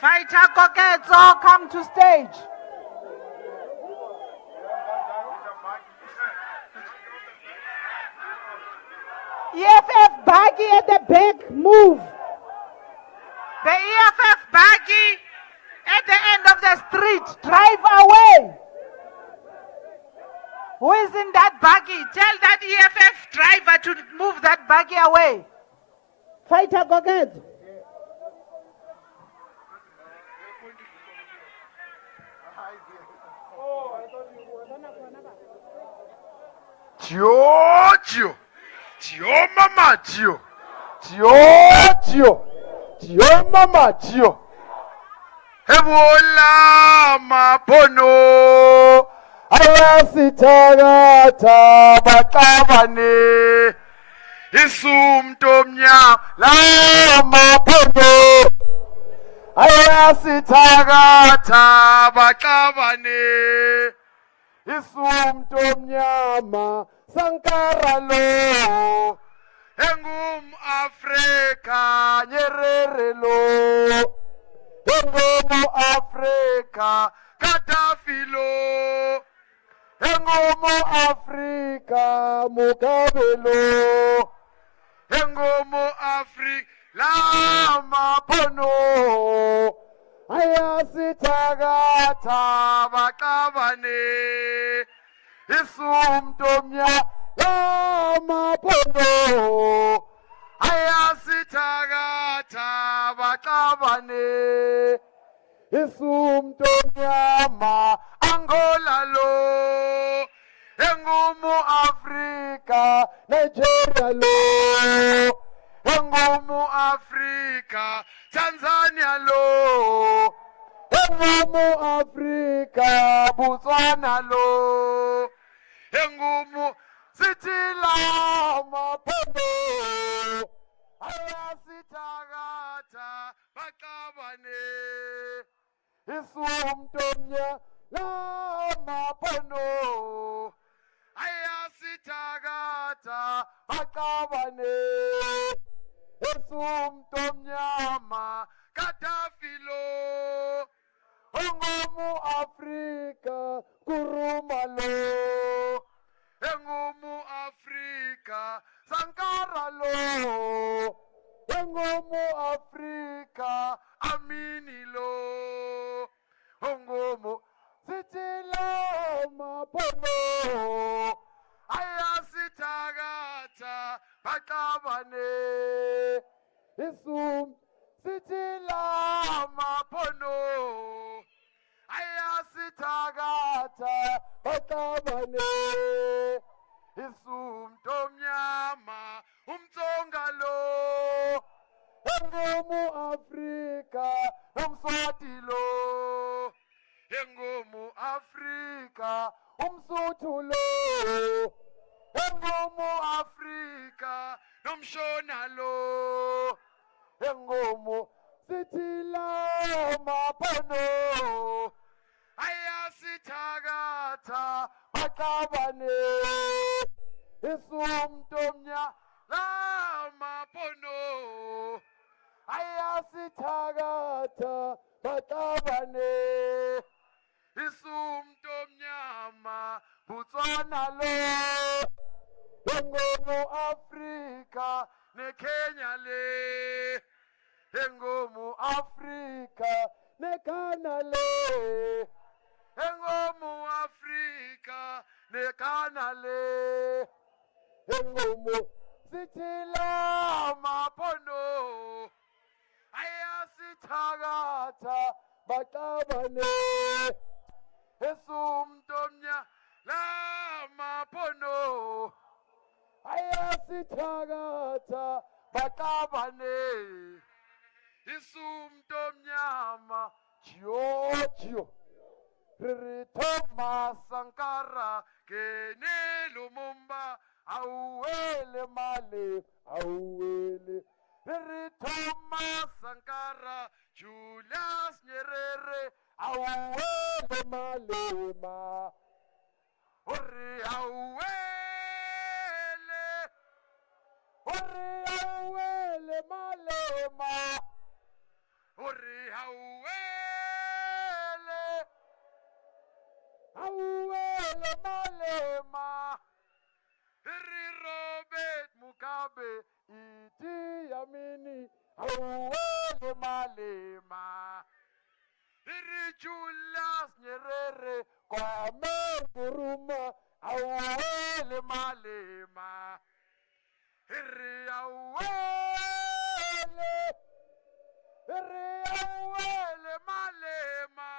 Fighter Koketso, come to stage. EFF baggy at the back, move. The EFF baggy at the end of the street, drive away. Who is in that buggy? Tell that EFF driver to move that buggy away. Fighter Koketso. Gio, mama, Gio, mama, Gio. Ebola mapono, ayasithakatha baxabane. Isumntu omnyama la mapono, ayasithakatha baxabane. Isumntu omnyama Sankara lo, engum Afrika nyerere lo, engum Afrika Gaddafi lo, engum Afrika Mugabe lo, engum Afrika Lama Pono, ayasithakatha baxabane. Isumntu omnyama pono, ayasithakatha baxabane. Isumntu omnyama Angola lo, engumu Afrika Nigeria lo, engumu Afrika Tanzania lo, engumu Afrika Botswana lo. Engumu sitila mapono, ayasithakatha baxabane. Isumntu omnyama pono, ayasithakatha baxabane. Isumntu omnyama Gaddafi lo, engumu Afrika Kuruma lo, engumu Afrika Sankara lo, engumu Afrika Amini lo, engumu sitila mapono, ayasithakatha baxabane. Isum sitila mapono, ayasithakatha baxabane. Isumntu omnyama umtsonga lo, engumu Afrika nomswati lo, engumu Afrika umsuthu lo, engumu Afrika nomshona lo, engumu sithila mapono, ayasithakatha baxabane. Isumntu omnyama pono, ayasithakatha baxabane. Isumntu omnyama Botswana lo, engumu Afrika neKenya le, engumu Afrika neGhana le, engumu Afrika neGhana le, engumu sithila mapono, ayasithakatha baxabane. Isumntu omnyama pono, ayasithakatha baxabane. Isumntu omnyama Gio, Thomas Sankara Kene Lumumba, awele male, awele. Thomas Sankara Julius Nyerere, awele malema, ori awele, ori awele malema, ori awele. malema. Iri Robert Mugabe, Idi Amini, awele malema. Iri Julius Nyerere, Kwame Nkrumah, awele malema. Iri awele malema.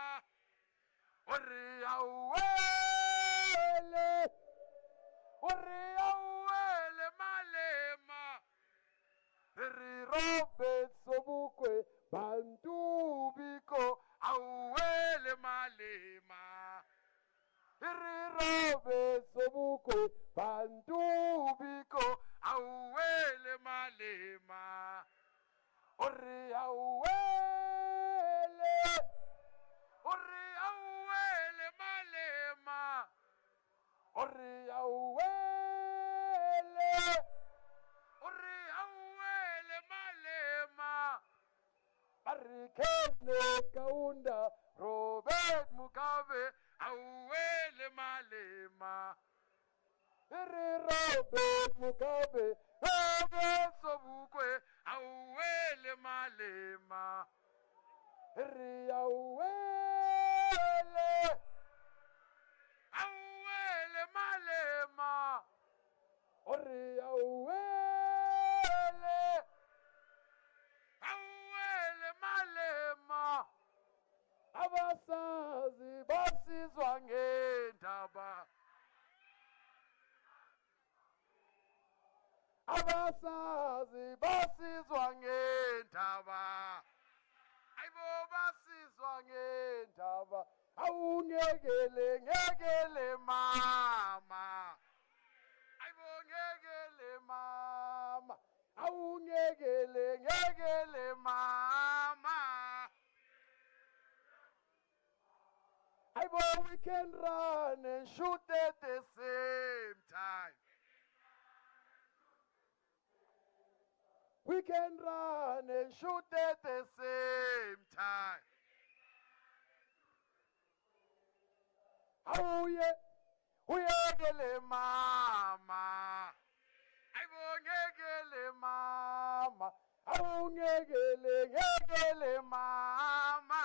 Iri awele malema. Iri Robert Sobukwe, Bantu Biko, awele malema. Iri Robert Sobukwe, Bantu Biko, awele malema. Ori awele malema. Ori awele malema. Arikene Kaunda, Robert Mugabe, awele malema. Iri Robert Mugabe, Robert Sobukwe, awele malema. Iri awele malema. Ori awele malema. Abasazi basizwa ngendaba. Abasazi basizwa ngendaba. Ayibo basizwa ngendaba. Ngekele mama. Ayibo ngekele mama. Ngekele mama. Ayibo, we can run and shoot at the same time. We can run and shoot at the same time. Uyegele mama. Ayibo ngekele mama. Ngekele mama.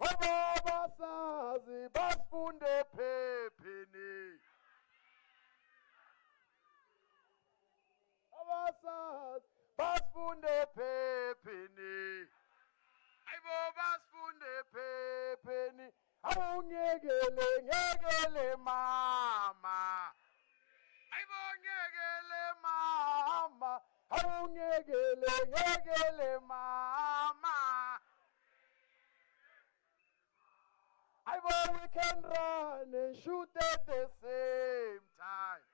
Abasazi basifunde phepheni. Abasazi basifunde phepheni. Ayibo basifunde phepheni. Ngekele mama. Ayibo ngekele mama. Ngekele mama. Ayibo, we can run and shoot at the same time.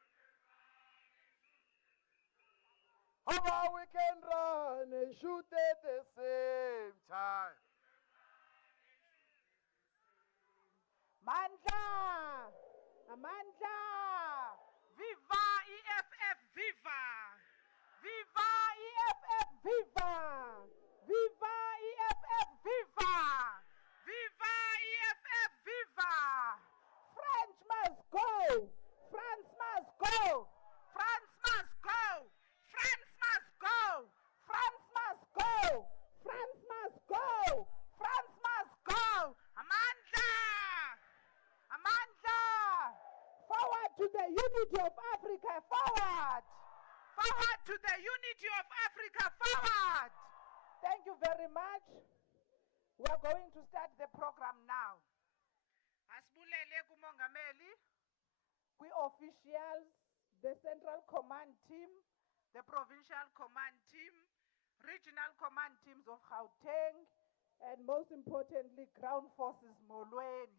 How we can run and shoot at the same time. Mandla! Amandla! Viva EFF, viva! Viva EFF, viva! Viva EFF, viva! Viva EFF, viva! French must go! France must go! France must go! France must go! France must go! France must go! France must go! Amandla! Amandla! Forward to the unity of Africa! Forward! Forward to the unity of Africa! Forward! Thank you very much. We are going to start the program now. Asibulele kumongameli, officials, the Central Command Team, the Provincial Command Team, Regional Command Teams of Gauteng, and most importantly, Ground Forces Molweni.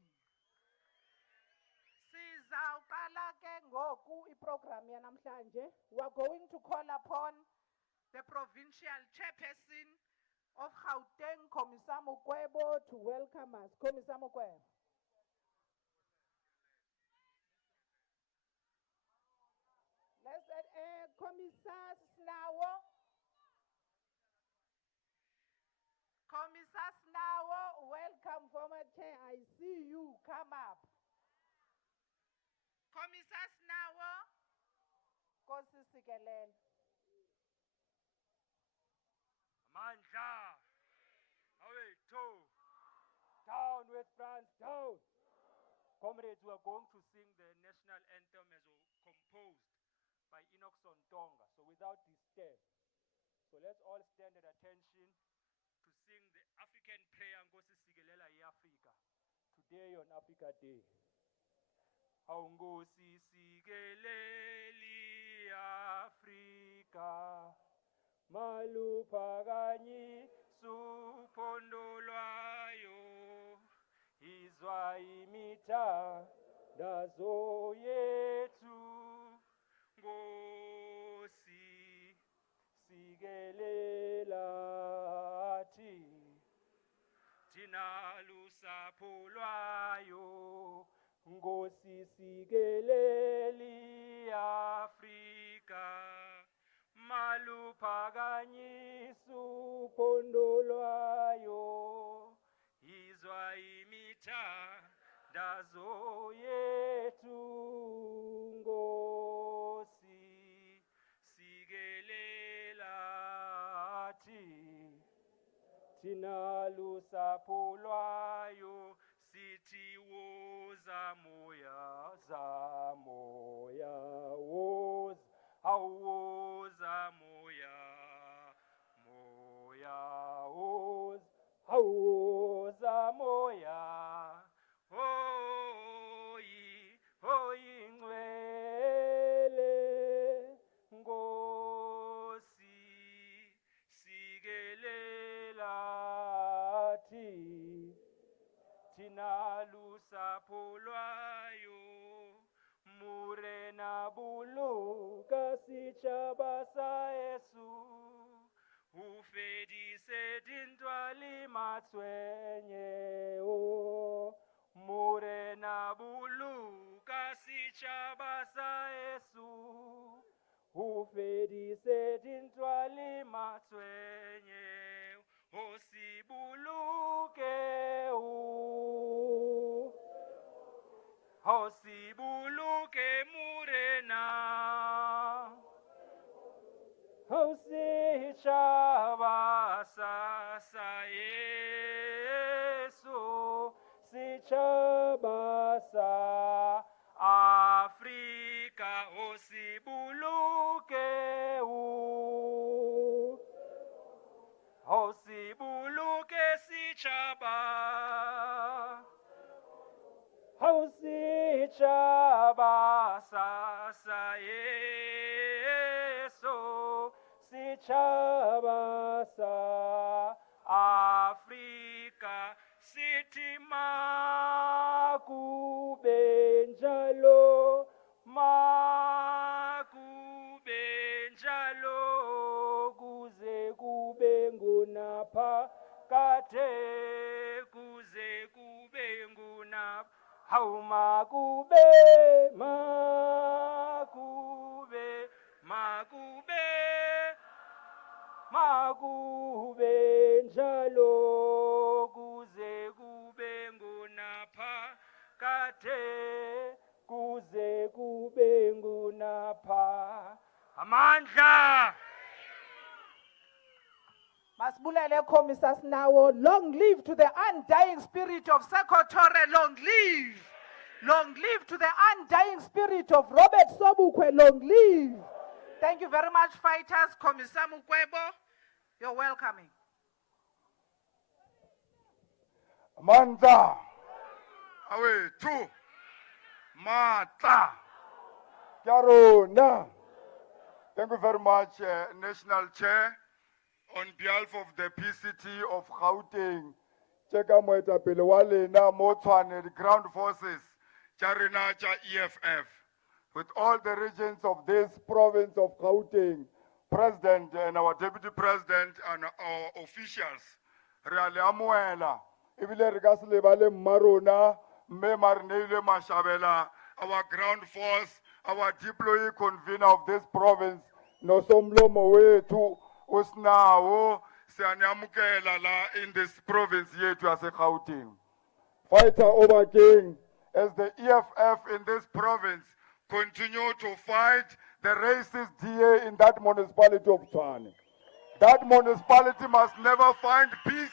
Sizawuqala ke ngoku iprogram yanamhlanje. We are going to call upon the Provincial Chairperson of Gauteng, Commissar Mokwebo, to welcome us. Commissar Mokwebo. Let's Commissar Snawo. Commissar Snawo, welcome, former Chair CIC. come up. Commissars Nawo, Nkosi Sikelel. Mandla. Away, two. Down with France, down. Comrades, we are going to sing the national anthem as composed by Enoch Sontonga, so without disturb. So let's all stand at attention to sing the African prayer Nkosi Sikelel Africa today on Africa Day. Nkosi Sikelel Africa, maluphakanye suphondo lwayo, izwa imithandazo yethu, Nkosi Sikelela thina lusapho lwayo, Nkosi Sikeleli Afrika, maluphakanyisa uphondo lwayo, izwa imithandazo yethu, Nkosi Sikelela thina lusapho lwayo, sithi woza moya, zamoya, woza, awoza moya, moya, woza, awoza moya, hoyi, hoyi ngcwele, Nkosi Sikelela thina lusapho lwayo, murena buluka sitjhaba sa Yesu, ufedise dintwali matshwenye o, murena buluka sitjhaba sa Yesu, ufedise dintwali matshwenye o, sibuluke o, sibuluke murena, o sitjhaba sa Yesu, sitjhaba sa Afrika, o sibuluke o sibuluke sitjhaba, o sitjhaba sa Yesu, sitjhaba sa Afrika, sithi makube njalo, makube njalo, kuze kube ngunapha kade, kuze kube ngunapha, hawu makube, makube, makube, makube njalo, kuze kube ngunapha kade, kuze kube ngunapha. Amandla. Masibulele Commissars Nawo. Long live to the undying spirit of Sekotore. Long live. Long live to the undying spirit of Robert Sobukwe. Long live. Thank you very much, fighters. Commissar Mukwebo, you're welcoming. Mandla. Away, two. Mata. Karona. Thank you very much, National Chair. On behalf of the PCT of Gauteng, Cheka Moeta Pelewalena, Motwane, the ground forces, Charina, EFF, with all the regions of this province of Gauteng, President and our Deputy President and our officials, Reale Amuela, Ibile Regasle Vale Marona, Me Marneile Mashabela, our ground force, our deployee convener of this province, Nosomlo Mowe to Usnawo, Sianyamukela in this province yethu yase Gauteng. Fighter over King, as the EFF in this province continue to fight the racist DA in that municipality of Tshwane. That municipality must never find peace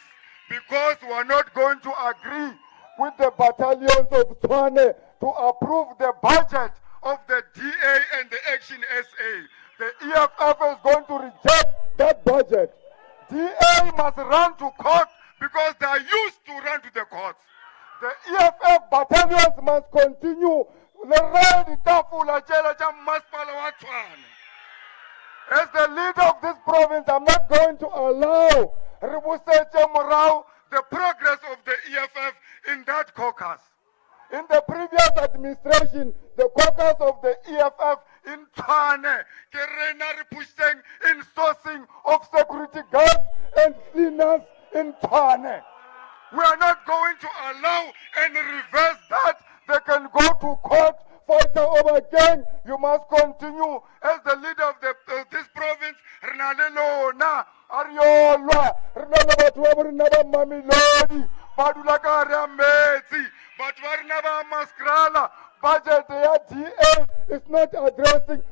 because we are not going to agree with the battalions of Tshwane to approve the budget of the DA and the Action SA. The EFF is going to reject that budget. DA must run to court because they are used to run to the courts. The EFF battalions must continue. As the leader of this province, I'm not going to allow the progress of the EFF in that caucus. In the previous administration, the caucus of the EFF in Tshwane, in sourcing of security guards and cleaners in Tshwane. We are not going to allow and reverse that. They can go to court, fight over again. You must continue as the leader of this province. Budget ya DA is not addressing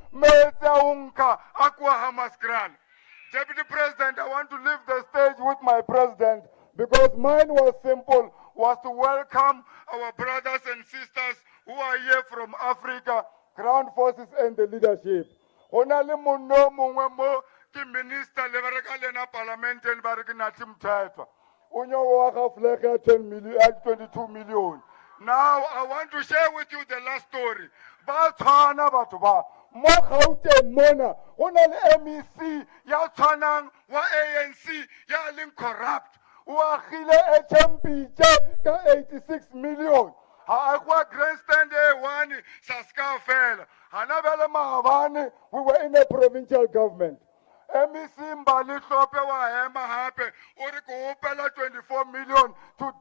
Deputy President, I want to leave the stage with my president because mine was simple, was to welcome our brothers and sisters who are here from Africa, ground forces and the leadership. Honale muno mongwe mo ki minister le bareka lena parliament le bareka na timthetho. Unyo wa ga flag ya 10 million, 22 million. Now I want to share with you the last story. Ba tshwana batho ba mo Gauteng mona hona le MEC ya tshwanang wa ANC ya leng corrupt. Wa khile HMP ka 86 million. Ha akwa grandstand one saska fela. Hanabele mahabane, we were in a provincial government. MEC Mbali Hlope wa hema hape uri ko opela 24 million to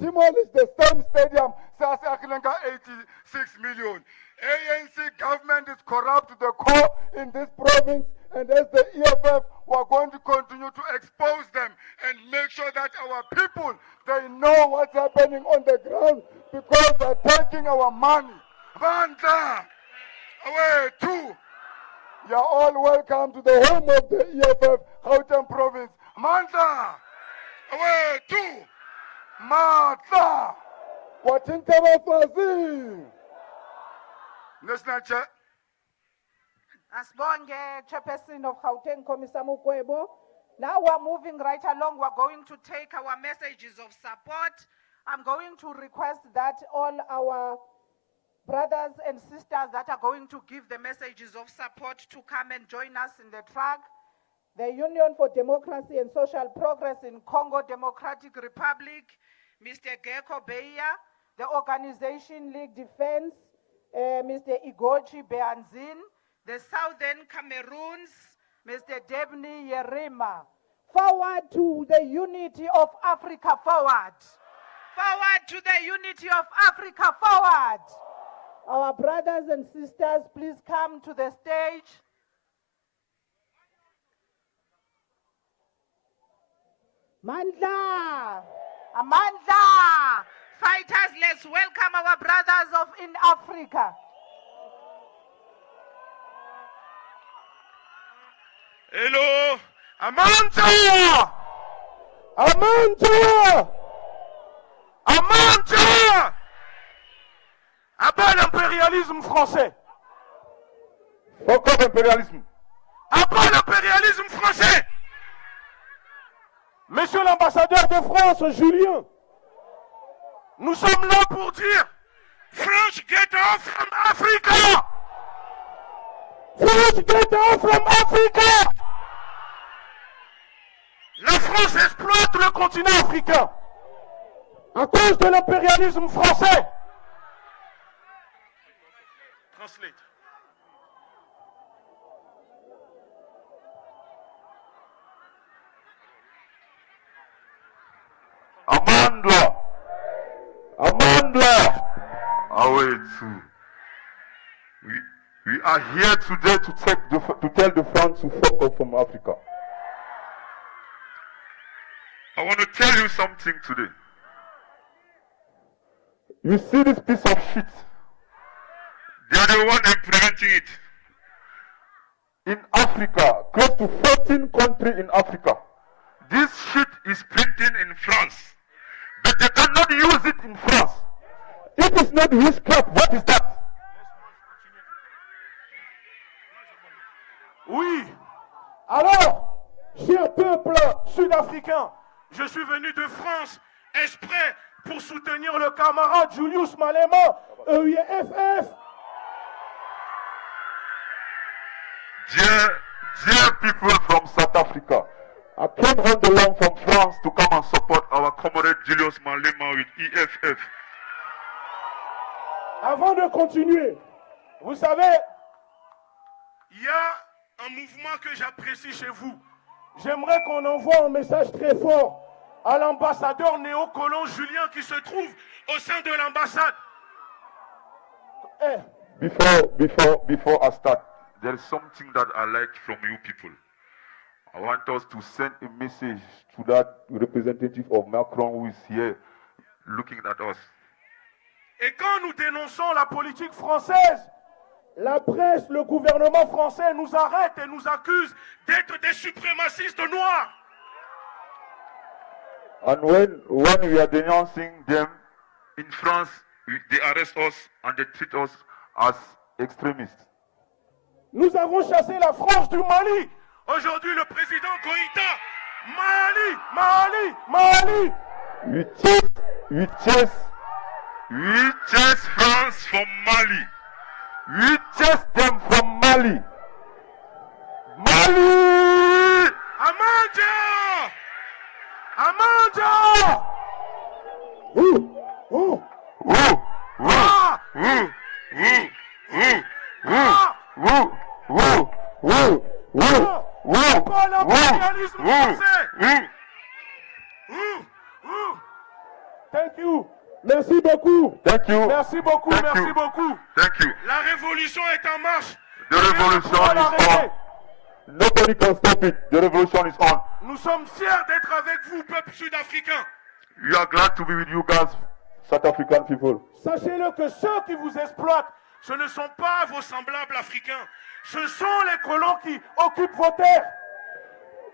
demolish the same stadium sase akhilenga 86 million. ANC government is corrupt to the core in this province, and as the EFF, we are going to continue to expose them and make sure that our people, they know what's happening on the ground because they're taking our money. Banda! Away, two! You're all welcome to the home of the EFF, Gauteng province. Manda! Away, two! Mata! Watintabafazi! National Chair. Asbonge, Chairperson of Gauteng, Komisa Mukwebo. Now we're moving right along. We're going to take our messages of support. I'm going to request that all our brothers and sisters that are going to give the messages of support to come and join us in the track. The Union for Democracy and Social Progress in Congo Democratic Republic, Mr. Geko Beya, the Organization League Defense, Mr. Igochi Beanzin, the Southern Cameroons, Mr. Debni Yerima. Forward to the unity of Africa, forward. Forward to the unity of Africa, forward. Our brothers and sisters, please come to the stage. Mandla! Amandla! Fighters, let's welcome our brothers in Africa. Hello, Amandla! Amandla! Amandla! À bas l'impérialisme français. Pourquoi l'impérialisme? À bas l'impérialisme français. Monsieur l'ambassadeur de France, Julien, nous sommes là pour dire French get off from Africa! French get off from Africa! La France exploite le continent africain à cause de l'impérialisme français. Translate. Amandla. Amandla. Away too. We are here today to tell the France to fuck off from Africa. I want to tell you something today. You see this piece of shit? They are the one implementing it. In Africa, close to 14 countries in Africa. This shit is printed in France, but they cannot use it in France. If it's not witchcraft, what is that? Oui. Alors, cher peuple sud-africain, je suis venu de France exprès pour soutenir le camarade Julius Malema, EUFF. Dear people from South Africa, I came all the long from France to come and support our comrade Julius Malema with EFF. Avant de continuer, vous savez, il y a un mouvement que j'apprécie chez vous. J'aimerais qu'on envoie un message très fort à l'ambassadeur néocolon Julien qui se trouve au sein de l'ambassade. Before I start, there is something that I like from you people. I want us to send a message to that representative of Macron who is here looking at us. Et quand nous dénonçons la politique française, la presse, le gouvernement français nous arrête et nous accuse d'être des suprémacistes noirs. And when we are denouncing them in France, they arrest us and they treat us as extremists. Nous avons chassé la France du Mali. Aujourd'hui, le président Goïta, Mali. We chase France from Mali. We chase them from Mali. Amanja! Pas l'impérialisme français. Thank you. Merci beaucoup. Thank you. Merci beaucoup. Thank you. La révolution est en marche. The revolution is on. Nobody can stop it. The revolution is on. Nous sommes fiers d'être avec vous, peuple sud-africain. We are glad to be with you guys, South African people. Sachez-le que ceux qui vous exploitent, ce ne sont pas vos semblables africains. Ce sont les colons qui occupent vos terres.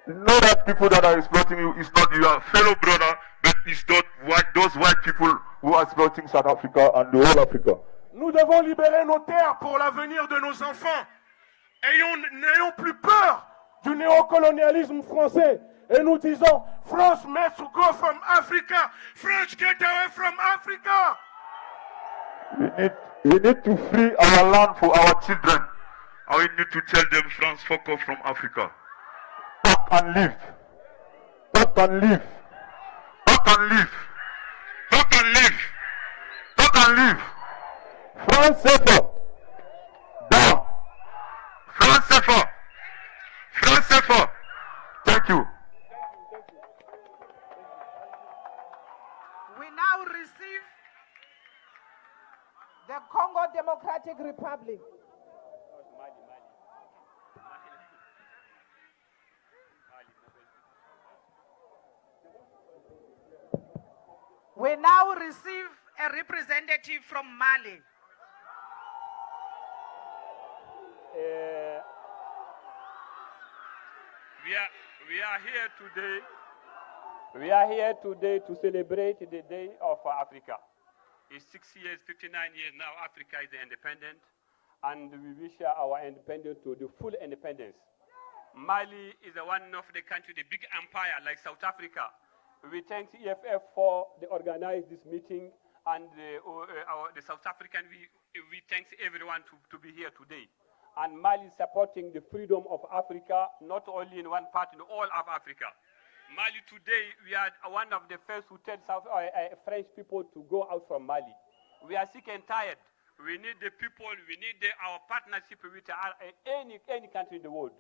Know that people that are exploiting you is not your fellow brother, but it's those white people who are exploiting South Africa and the whole Africa. Nous devons libérer nos terres pour l'avenir de nos enfants. N'ayons plus peur du néocolonialisme français. Et nous disons, France must go from Africa. France get away from Africa. We need to free our land for our children. And we need to tell them, France, fuck off from Africa. Pack and leave. Pack and leave. France safer. Down. France safer. Thank you. We now receive the Congo Democratic Republic. We now receive a representative from Mali. We are here today to celebrate the Day of Africa. It's 6 years, 59 years now, Africa is independent. And we wish our independence to the full independence. Mali is one of the country, the big empire like South Africa. We thank EFF for the organize this meeting, and the South African, we thank everyone to be here today. And Mali supporting the freedom of Africa, not only in one part, in all of Africa. Mali today, we are one of the first who tell French people to go out from Mali. We are sick and tired. We need the people, we need our partnership with any country in the world.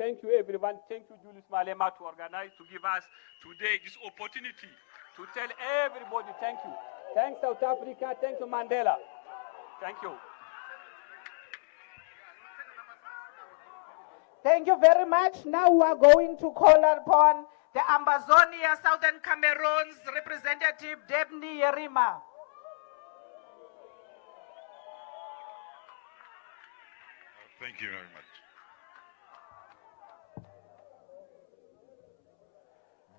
Thank you, everyone. Thank you, Julius Malema, to organize, to give us today this opportunity to tell everybody thank you. Thanks, South Africa. Thank you, Mandela. Thank you. Thank you very much. Now we are going to call upon the Ambazonia Southern Cameroon's representative, Debni Yerima. Thank you very much.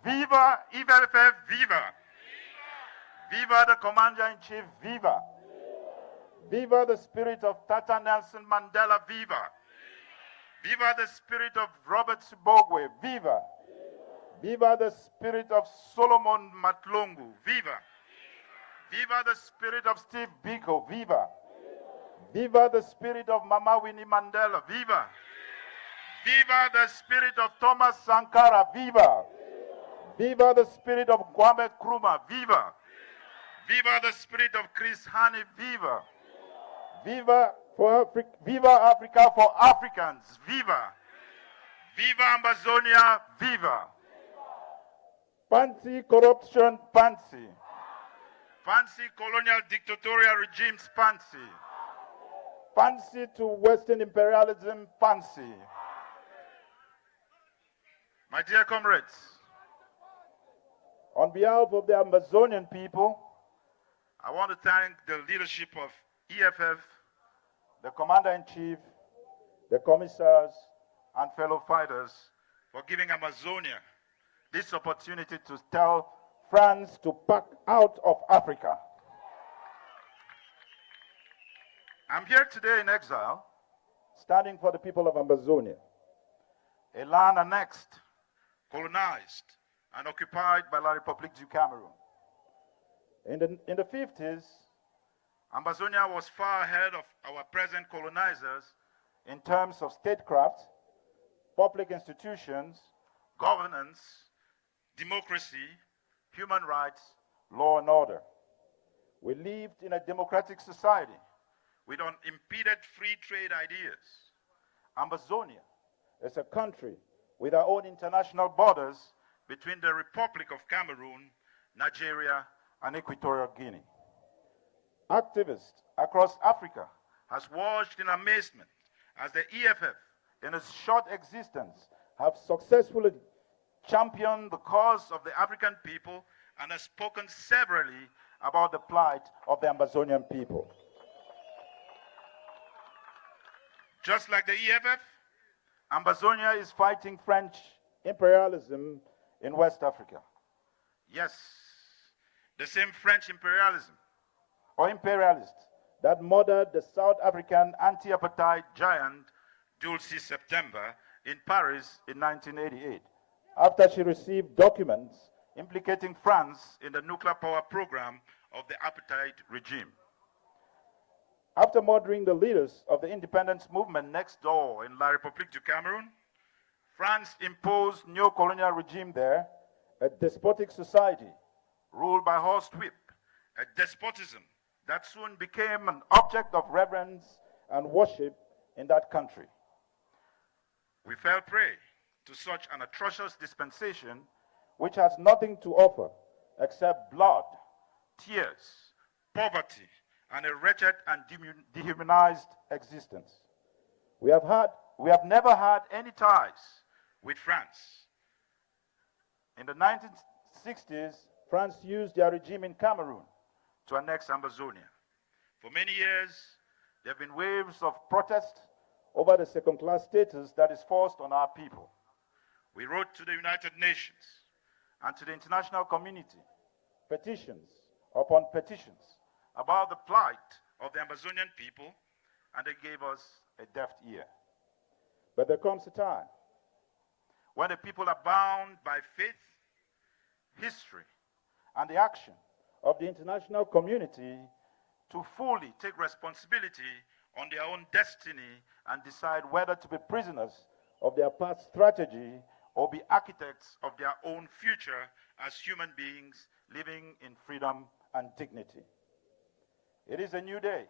Viva IFF, viva! Viva the Commander-in-Chief, viva! Viva the spirit of Tata Nelson Mandela, viva! Viva the spirit of Robert Sibogwe, viva! Viva the spirit of Solomon Matlongu, viva! Viva the spirit of Steve Biko, viva! Viva the spirit of Mama Winnie Mandela, viva! Viva the spirit of Thomas Sankara, viva! Viva the spirit of Kwame Nkrumah, viva! Viva the spirit of Chris Hani, viva! Viva Africa for Africans, viva! Viva Amazonia, viva! Fancy corruption, fancy! Fancy colonial dictatorial regimes, fancy! Fancy to Western imperialism, fancy! My dear comrades, on behalf of the Amazonian people, I want to thank the leadership of EFF, the Commander-in-Chief, the commissars, and fellow fighters for giving Amazonia this opportunity to tell France to pack out of Africa. I'm here today in exile, standing for the people of Amazonia, a land annexed, colonized, and occupied by La République du Cameroon. In the 50s, Amazonia was far ahead of our present colonizers in terms of statecraft, public institutions, governance, democracy, human rights, law and order. We lived in a democratic society with unimpeded free trade ideas. Amazonia is a country with our own international borders between the Republic of Cameroon, Nigeria, and Equatorial Guinea. Activists across Africa has watched in amazement as the EFF, in its short existence, have successfully championed the cause of the African people and has spoken severally about the plight of the Amazonian people. Just like the EFF, Amazonia is fighting French imperialism in West Africa. Yes, the same French imperialism or imperialists that murdered the South African anti-apartheid giant Dulcie September in Paris in 1988, after she received documents implicating France in the nuclear power program of the apartheid regime. After murdering the leaders of the independence movement next door in La République du Cameroon, France imposed neo-colonial regime there, a despotic society ruled by horsewhip, a despotism that soon became an object of reverence and worship in that country. We fell prey to such an atrocious dispensation which has nothing to offer except blood, tears, poverty, and a wretched and dehumanized existence. We have never had any ties with France. In the 1960s, France used their regime in Cameroon to annex Amazonia. For many years, there have been waves of protest over the second-class status that is forced on our people. We wrote to the United Nations and to the international community petitions upon petitions about the plight of the Amazonian people, and they gave us a deaf ear. But there comes a time when the people are bound by faith, history, and the action of the international community to fully take responsibility on their own destiny and decide whether to be prisoners of their past strategy or be architects of their own future as human beings living in freedom and dignity. It is a new day.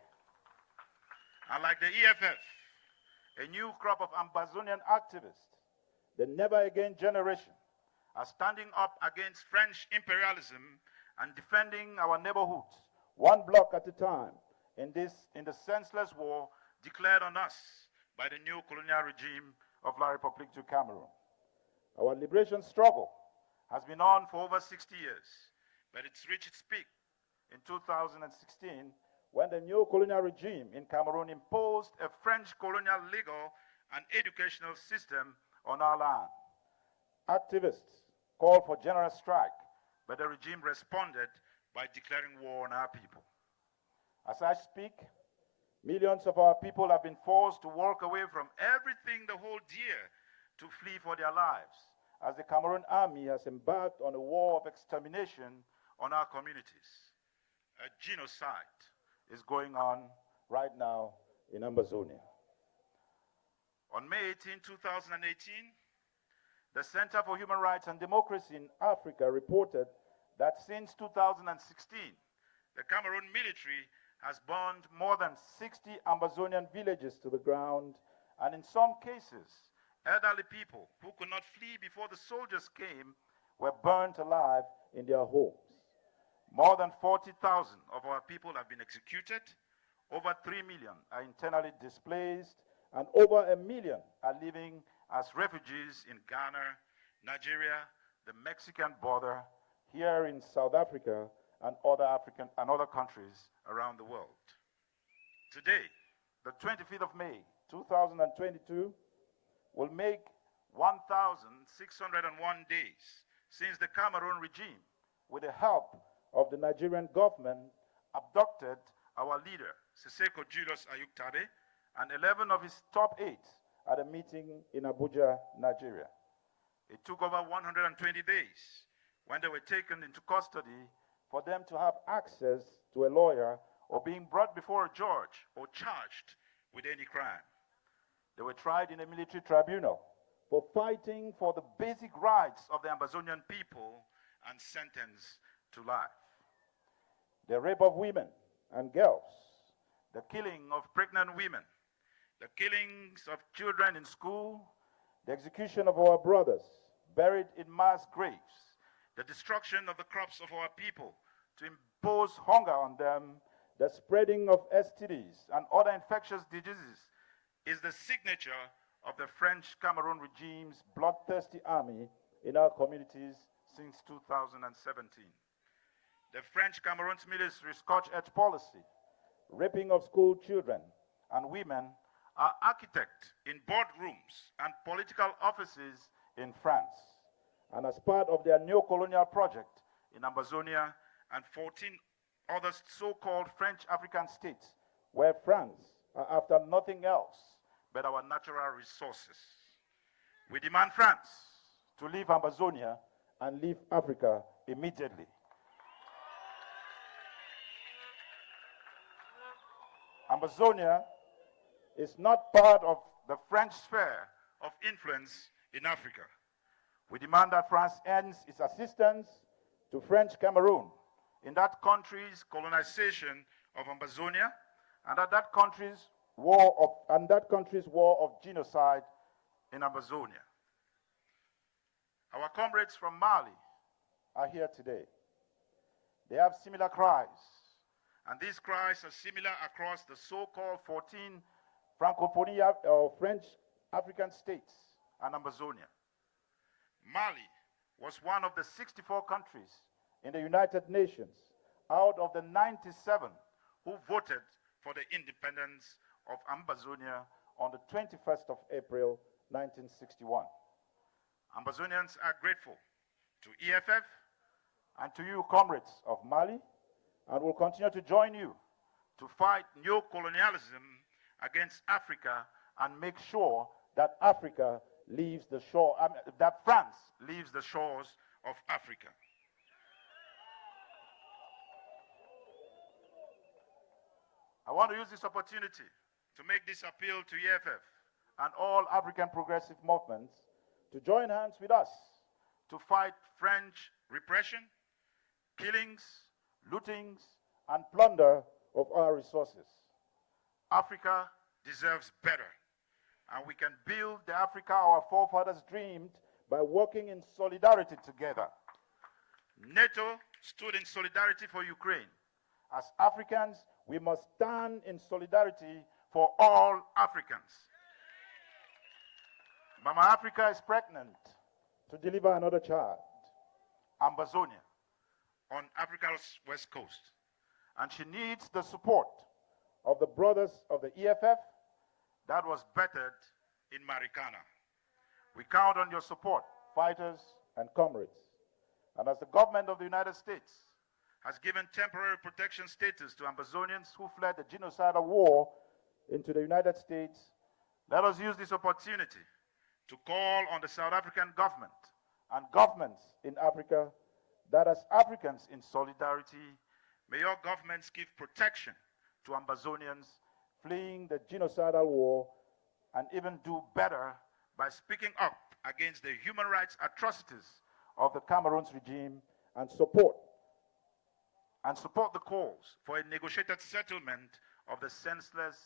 And like the EFF, a new crop of Amazonian activists, the never again generation, are standing up against French imperialism and defending our neighborhoods, one block at a time, in the senseless war declared on us by the new colonial regime of La République du Cameroon. Our liberation struggle has been on for over 60 years, but it's reached its peak in 2016 when the neo-colonial regime in Cameroon imposed a French colonial legal and educational system on our land. Activists called for general strike, but the regime responded by declaring war on our people. As I speak, millions of our people have been forced to walk away from everything they hold dear to flee for their lives, as the Cameroon army has embarked on a war of extermination on our communities. A genocide is going on right now in Ambazonia. On May 18, 2018, the Center for Human Rights and Democracy in Africa reported that since 2016, the Cameroon military has burned more than 60 Ambazonian villages to the ground, and in some cases, elderly people who could not flee before the soldiers came were burnt alive in their homes. More than 40,000 of our people have been executed, over 3 million are internally displaced, and over 1 million are living as refugees in Ghana, Nigeria, the Mexican border, here in South Africa, and other countries around the world. Today, the 25th of May, 2022, will make 1,601 days since the Cameroon regime, with the help of the Nigerian government, abducted our leader, Siseko Julius Ayuktabe, and 11 of his top aides at a meeting in Abuja, Nigeria. It took over 120 days when they were taken into custody for them to have access to a lawyer or being brought before a judge or charged with any crime. They were tried in a military tribunal for fighting for the basic rights of the Ambazonian people and sentenced to life. The rape of women and girls, the killing of pregnant women, the killings of children in school, the execution of our brothers buried in mass graves, the destruction of the crops of our people to impose hunger on them, the spreading of STDs and other infectious diseases is the signature of the French Cameroon regime's bloodthirsty army in our communities since 2017. The French Cameroon's military scorched-earth policy, raping of school children and women, are architects in boardrooms and political offices in France. And as part of their neo-colonial project in Ambazonia and 14 other so-called French African states, where France are after nothing else but our natural resources. We demand France to leave Ambazonia and leave Africa immediately. Ambazonia is not part of the French sphere of influence in Africa. We demand that France ends its assistance to French Cameroon in that country's colonization of Ambazonia, and that country's war of genocide in Ambazonia. Our comrades from Mali are here today. They have similar cries, and these cries are similar across the so-called 14 Francophonie or French African states and Ambazonia. Mali was one of the 64 countries in the United Nations out of the 97 who voted for the independence of Ambazonia on the 21st of April, 1961. Ambazonians are grateful to EFF and to you, comrades of Mali, and will continue to join you to fight neo-colonialism against Africa and make sure that Africa leaves the shore, that France leaves the shores of Africa. I want to use this opportunity to make this appeal to EFF and all African progressive movements to join hands with us to fight French repression, killings, lootings, and plunder of our resources. Africa deserves better, and we can build the Africa our forefathers dreamed by working in solidarity together. NATO stood in solidarity for Ukraine. As Africans, we must stand in solidarity for all Africans. Mama Africa is pregnant to deliver another child, Ambazonia, on Africa's west coast. And she needs the support of the brothers of the EFF that was bettered in Marikana. We count on your support, fighters and comrades. And as the government of the United States has given temporary protection status to Ambazonians who fled the genocidal war into the United States, let us use this opportunity to call on the South African government and governments in Africa that as Africans in solidarity, may your governments give protection to Ambazonians fleeing the genocidal war and even do better by speaking up against the human rights atrocities of the Cameroon's regime and support the calls for a negotiated settlement of the senseless,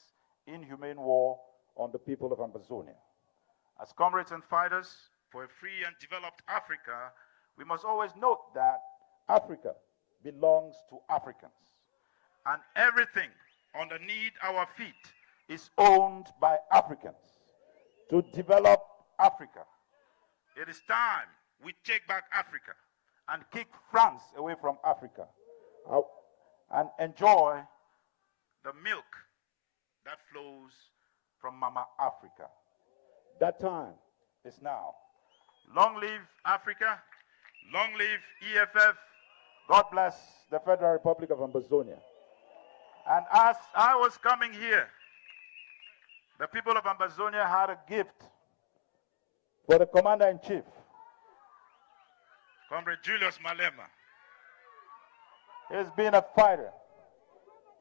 inhumane war on the people of Ambazonia. As comrades and fighters for a free and developed Africa, we must always note that Africa belongs to Africans, and everything underneath our feet is owned by Africans. To develop Africa, it is time we take back Africa and kick France away from Africa and enjoy the milk that flows from Mama Africa. That time is now. Long live Africa, long live EFF. God bless the Federal Republic of Ambazonia. And as I was coming here, the people of Ambazonia had a gift for the Commander-in-Chief, Comrade Julius Malema. He's been a fighter.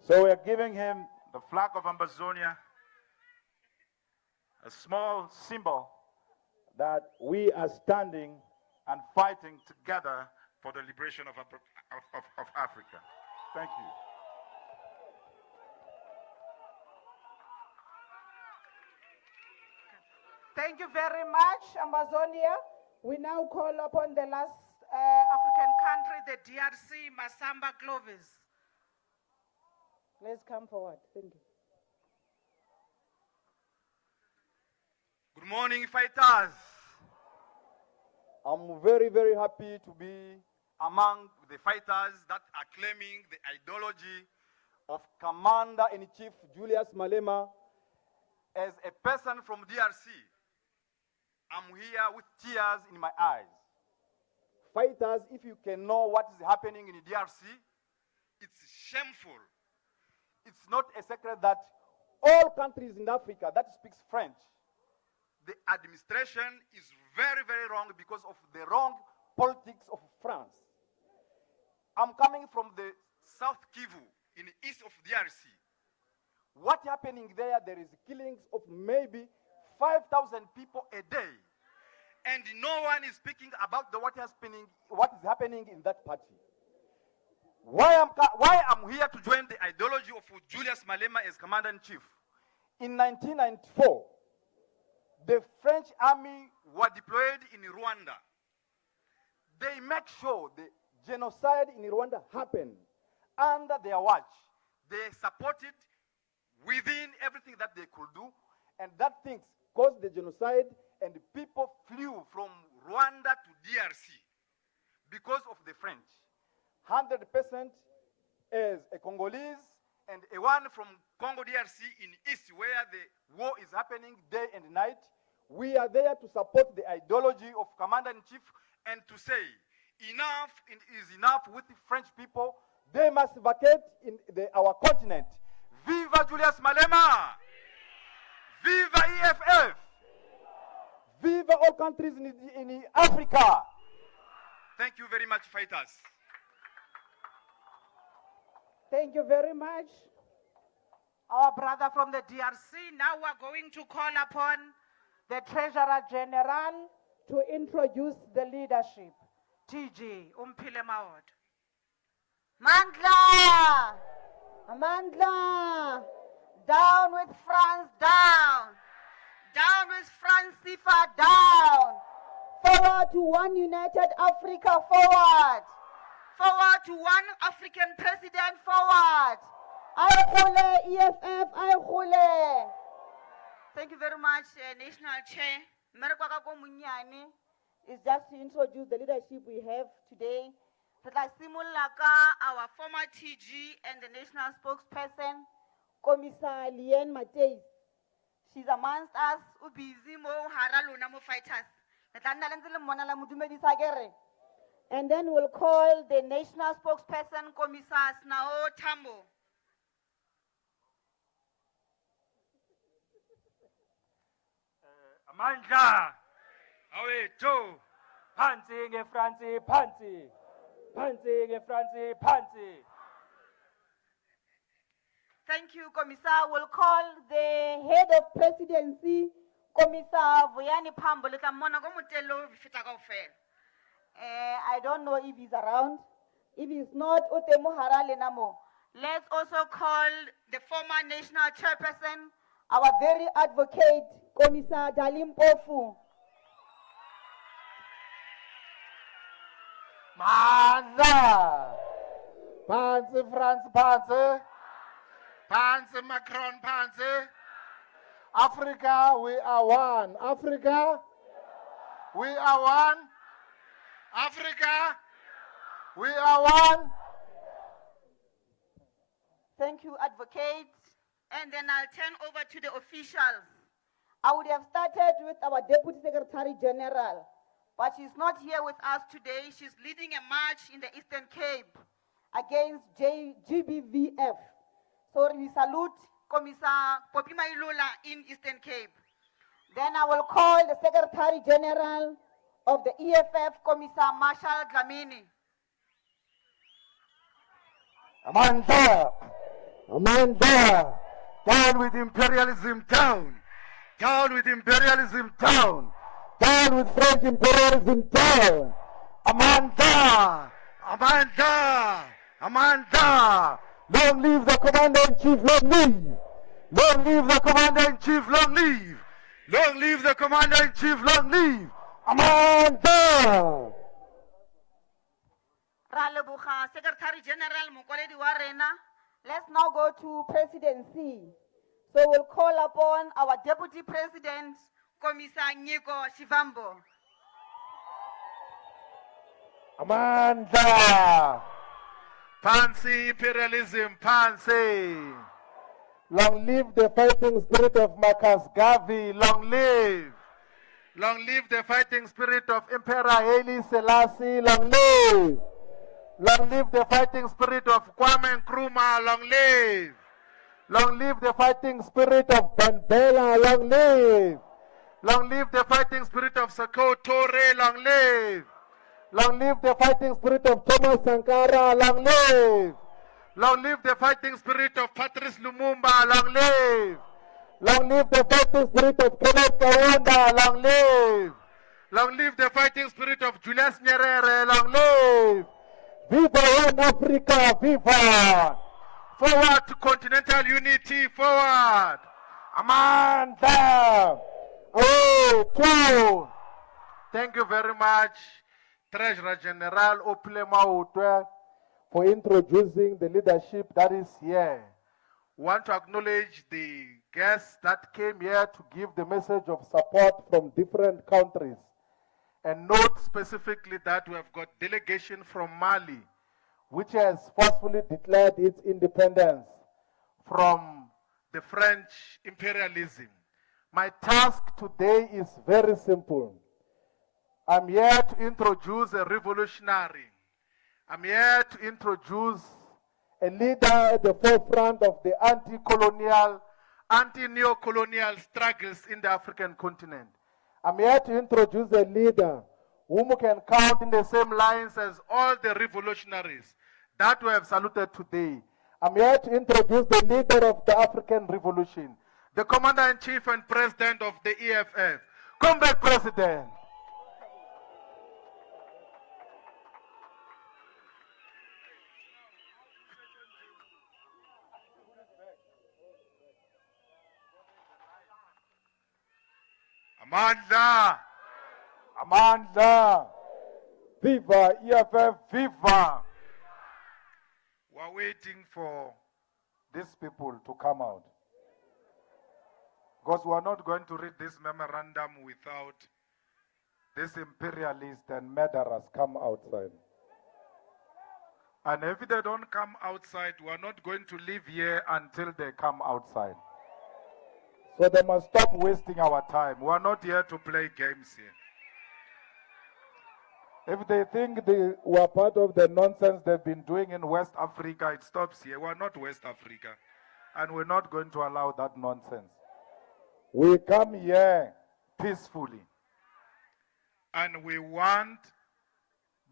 So we're giving him the flag of Ambazonia, a small symbol that we are standing and fighting together for the liberation of Africa. Thank you. Thank you very much, Amazonia. We now call upon the last African country, the DRC, Masamba Clovis. Let's come forward. Thank you. Good morning, fighters. I'm very, very happy to be among the fighters that are claiming the ideology of Commander-in-Chief Julius Malema. As a person from DRC, I'm here with tears in my eyes. Fighters, if you can know what is happening in DRC, it's shameful. It's not a secret that all countries in Africa that speaks French, the administration is very, very wrong because of the wrong politics of France. I'm coming from the South Kivu in the east of DRC. What happening there? There is killings of maybe 5,000 people a day. And no one is speaking about what is happening in that party. Why I'm here to join the ideology of Julius Malema as Commander-in-Chief. In 1994, the French army were deployed in Rwanda. They make sure the genocide in Rwanda happened under their watch. They supported within everything that they could do, and that things caused the genocide, and the people flew from Rwanda to DRC because of the French. 100% as a Congolese and a one from Congo DRC in East, where the war is happening day and night. We are there to support the ideology of Commander-in-Chief and to say enough is enough with the French people. They must vacate in our continent. Viva Julius Malema! Viva EFF! Viva all countries in Africa! Thank you very much, fighters. Thank you very much, our brother from the DRC. Now we're going to call upon the Treasurer General to introduce the leadership. TG, Umphile Mawod. Mandla! Mandla! Down with France, down! Down with France, Sifa, down! Forward to one united Africa, forward! Forward to one African president, forward! Aykhule, EFF, aykhule! Thank you very much, National Chair. Is just to introduce the leadership we have today. Our former TG and the national spokesperson, Commissar Lien Mateis. She's amongst us, busy mo haraluna mo fighters. And then we'll call the national spokesperson, Commissar Snao Tambo. Amandla. Awethu. Phansi ngeFransi, phansi. Phansi ngeFransi, phansi. Thank you, Commissar. We'll call the head of presidency, Commissar Vuyani Pambo. I don't know if he's around. If he's not, let's also call the former national chairperson, our very advocate, Commissar Dalim Pofu. Mandla! Panzi France, Panzi! Panzi Macron, Panzi! Africa, we are one. Africa, we are one. Africa, we are one. Thank you, advocate. And then I'll turn over to the officials. I would have started with our Deputy Secretary General, but she's not here with us today. She's leading a march in the Eastern Cape against GBVF. So we salute Commissar Popima Ilula in Eastern Cape. Then I will call the Secretary General of the EFF, Commissar Marshall Dlamini. Amanda! Amanda! Down with imperialism, down! Down with imperialism, down! Down with French imperialism, down! Amanda! Amanda! Amanda! Long live the Commander-in-Chief, long live! Long live the Commander-in-Chief, long live! Long live the Commander-in-Chief, long live! Amanda! Ralebucha, Secretary General Mukoledi Warena. Let's now go to presidency. So we'll call upon our Deputy President, Commissar Nyiko Shivambo. Amanda! Fancy imperialism, fancy! Long live the fighting spirit of Marcus Garvey, long live! Long live the fighting spirit of Emperor Haile Selassie, long live! Long live the fighting spirit of Kwame Nkrumah, long live! Long live the fighting spirit of Mandela, long live! Long live the fighting spirit of Sekou Toure, long live! Long live the fighting spirit of Thomas Sankara, long live! Long live the fighting spirit of Patrice Lumumba, long live! Long live the fighting spirit of Kenneth Kaunda, long live! Long live the fighting spirit of Julius Nyerere, long live! Viva One Africa, viva! Forward to continental unity, forward! Amanda! Oh, two! Thank you very much, Treasurer General Oplema Utwe, for introducing the leadership that is here. We want to acknowledge the guests that came here to give the message of support from different countries. And note specifically that we have got delegation from Mali, which has forcefully declared its independence from the French imperialism. My task today is very simple. I'm here to introduce a revolutionary. I'm here to introduce a leader at the forefront of the anti-colonial, anti-neo-colonial struggles in the African continent. I'm here to introduce a leader whom we can count in the same lines as all the revolutionaries that we have saluted today. I'm here to introduce the leader of the African Revolution, the Commander-in-Chief and President of the EFF. Come back, President. Amanda! Amanda! Viva EFF, viva! We're waiting for these people to come out. Because we're not going to read this memorandum without these imperialists and murderers come outside. And if they don't come outside, we are not going to live here until they come outside. So they must stop wasting our time. We are not here to play games here. If they think we are part of the nonsense they've been doing in West Africa, it stops here. We are not West Africa. And we're not going to allow that nonsense. We come here peacefully. And we want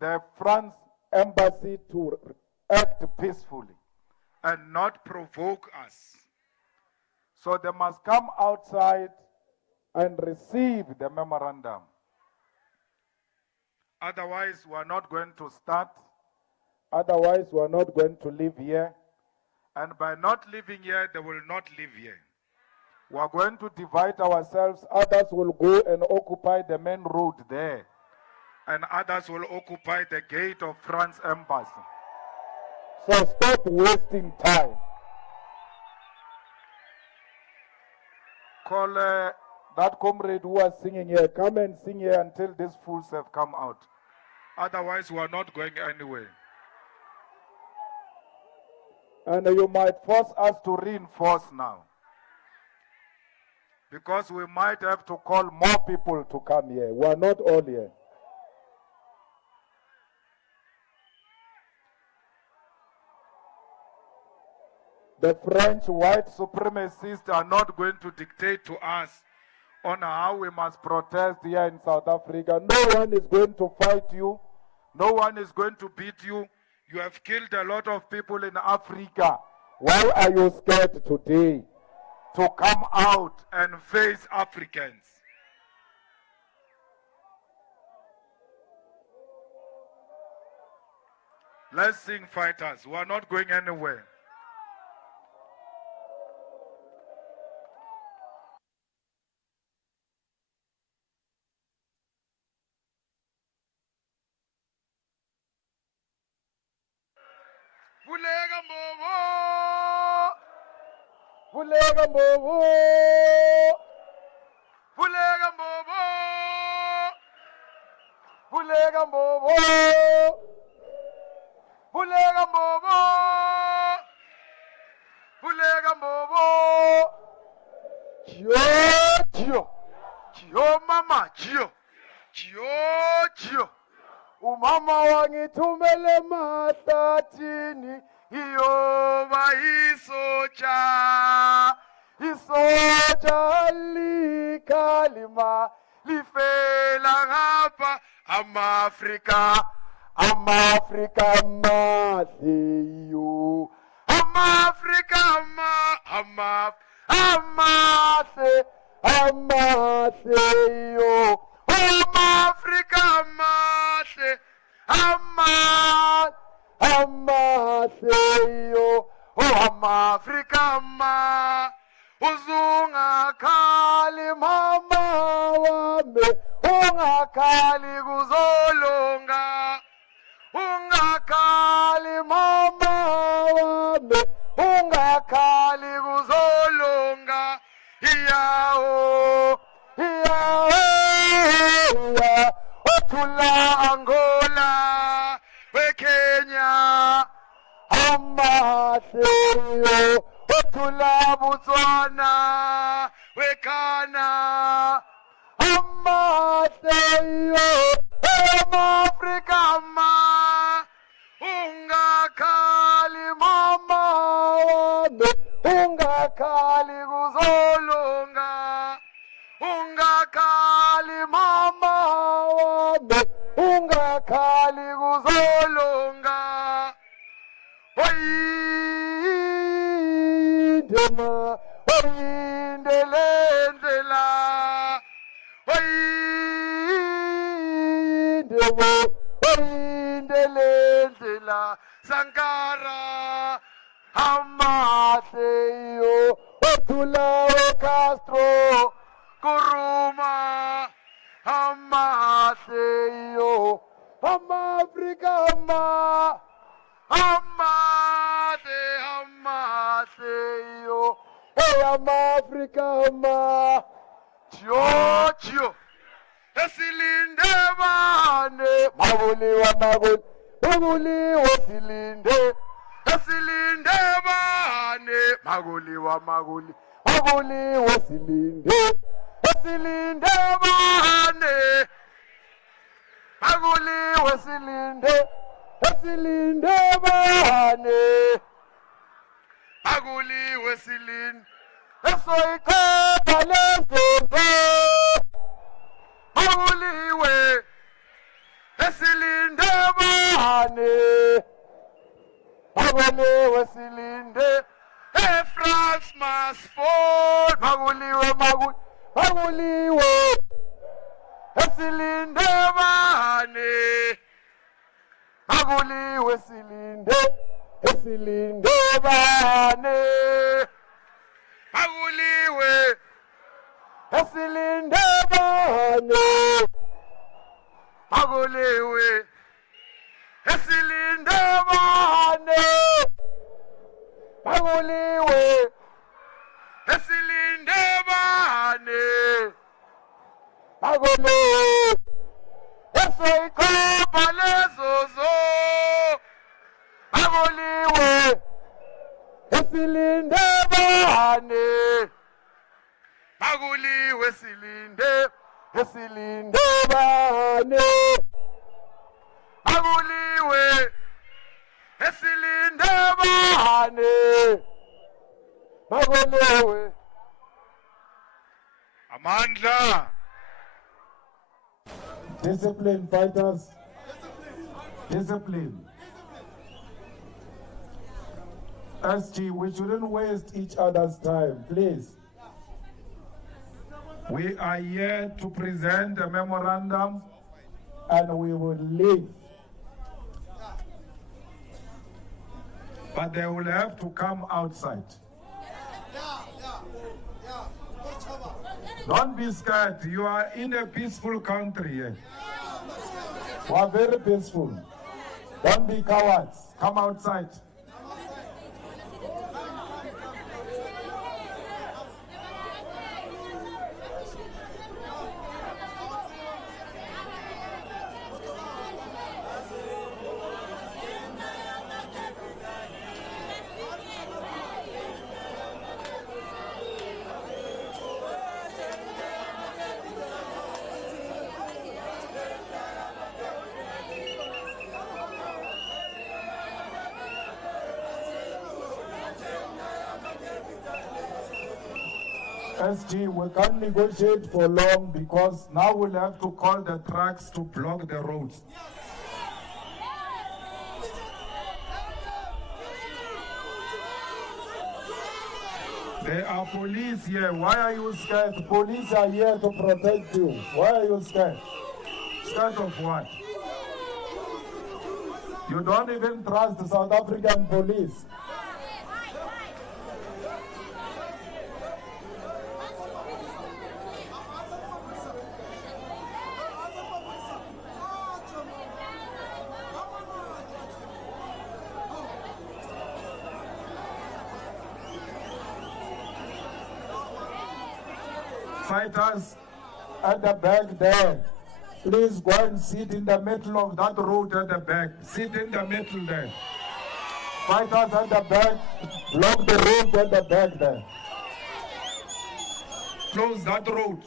the France embassy to act peacefully and not provoke us. So they must come outside and receive the memorandum. Otherwise, we are not going to start. Otherwise, we are not going to live here. And by not living here, they will not live here. We are going to divide ourselves. Others will go and occupy the main road there. And others will occupy the gate of France embassy. So stop wasting time. Call that comrade who was singing here. Come and sing here until these fools have come out. Otherwise, we are not going anywhere. And you might force us to reinforce now. Because we might have to call more people to come here. We are not all here. The French white supremacists are not going to dictate to us on how we must protest here in South Africa. No one is going to fight you. No one is going to beat you. You have killed a lot of people in Africa. Why are you scared today to come out and face Africans? Let's sing fighters. We are not going anywhere. Vulega mbobo, vulega mbobo, vulega mbobo, vulega mbobo, vulega mbobo, Chio mama, Chio. Umama wangithumele matatini. Iyoba isocha likalima lifela ngapha Africa maseyo Africa maseyo Africa mase Amaseyo, Africa ma, uzunga kali mama wame, unga kali guzolonga, unga kali mama wame, unga kali guzolonga, iya, otula Angola, we Kenya. Amaseyo, otula Botswana, wekana. Amaseyo, Africa ma, unga kali mama wame, unga kali guzolonga, unga kali mama wame, unga kali guzolonga. Oyindema, oyindelendela, oyindema, oyindelendela, Sankara, Amaseyo, Otula Castro, Kuruma, Amaseyo, Africa ma. Amaseyo, hey, Africa ma, Chio, esilinde bane, maguli, Maguli wasilinde, esilinde bane. Maguli wa maguli, maguli wasilinde, esilinde bane. Maguli wasilinde, esilinde bane. Maguli wasilinde, esoiko palesozo. Maguli we. Esilinde bane, maguli wesilinde. France must fall. Maguli we, maguli we. Esilinde bane, maguli wesilinde. Esilinde bane, maguli we. Esilinde bane. Maguliwe, esilinde bane. Maguliwe, esilinde bane. Maguliwe, esoiko palezozo. Maguliwe, esilinde bane. Maguliwe, esilinde. Esilinde bane, maguliwe. Esilinde bane, maguliwe. Amandla. Discipline, fighters. Discipline. SG, we shouldn't waste each other's time, please. We are here to present a memorandum and we will leave. But they will have to come outside. Don't be scared. You are in a peaceful country. We are very peaceful. Don't be cowards. Come outside. SG, we can't negotiate for long because now we'll have to call the trucks to block the roads. There are police here. Why are you scared? Police are here to protect you. Why are you scared? Scared of what? You don't even trust the South African police. Fighters at the back there, please go and sit in the middle of that road at the back. Sit in the middle there. Fighters at the back, block the road at the back there. Close that road.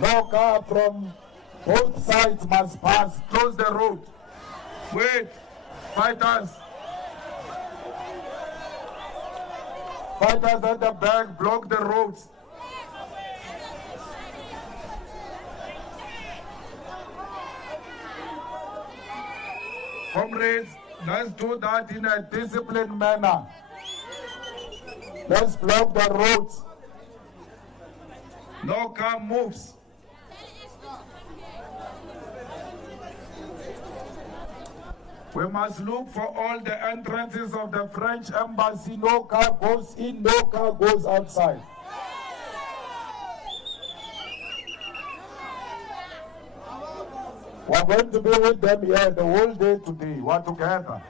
No car from both sides must pass. Close the road. Wait, fighters. Fighters at the back, block the roads. Comrades, let's do that in a disciplined manner. Let's block the roads. No car moves. We must look for all the entrances of the French embassy. No car goes in, no car goes outside. We're going to be with them here the whole day today. We're together.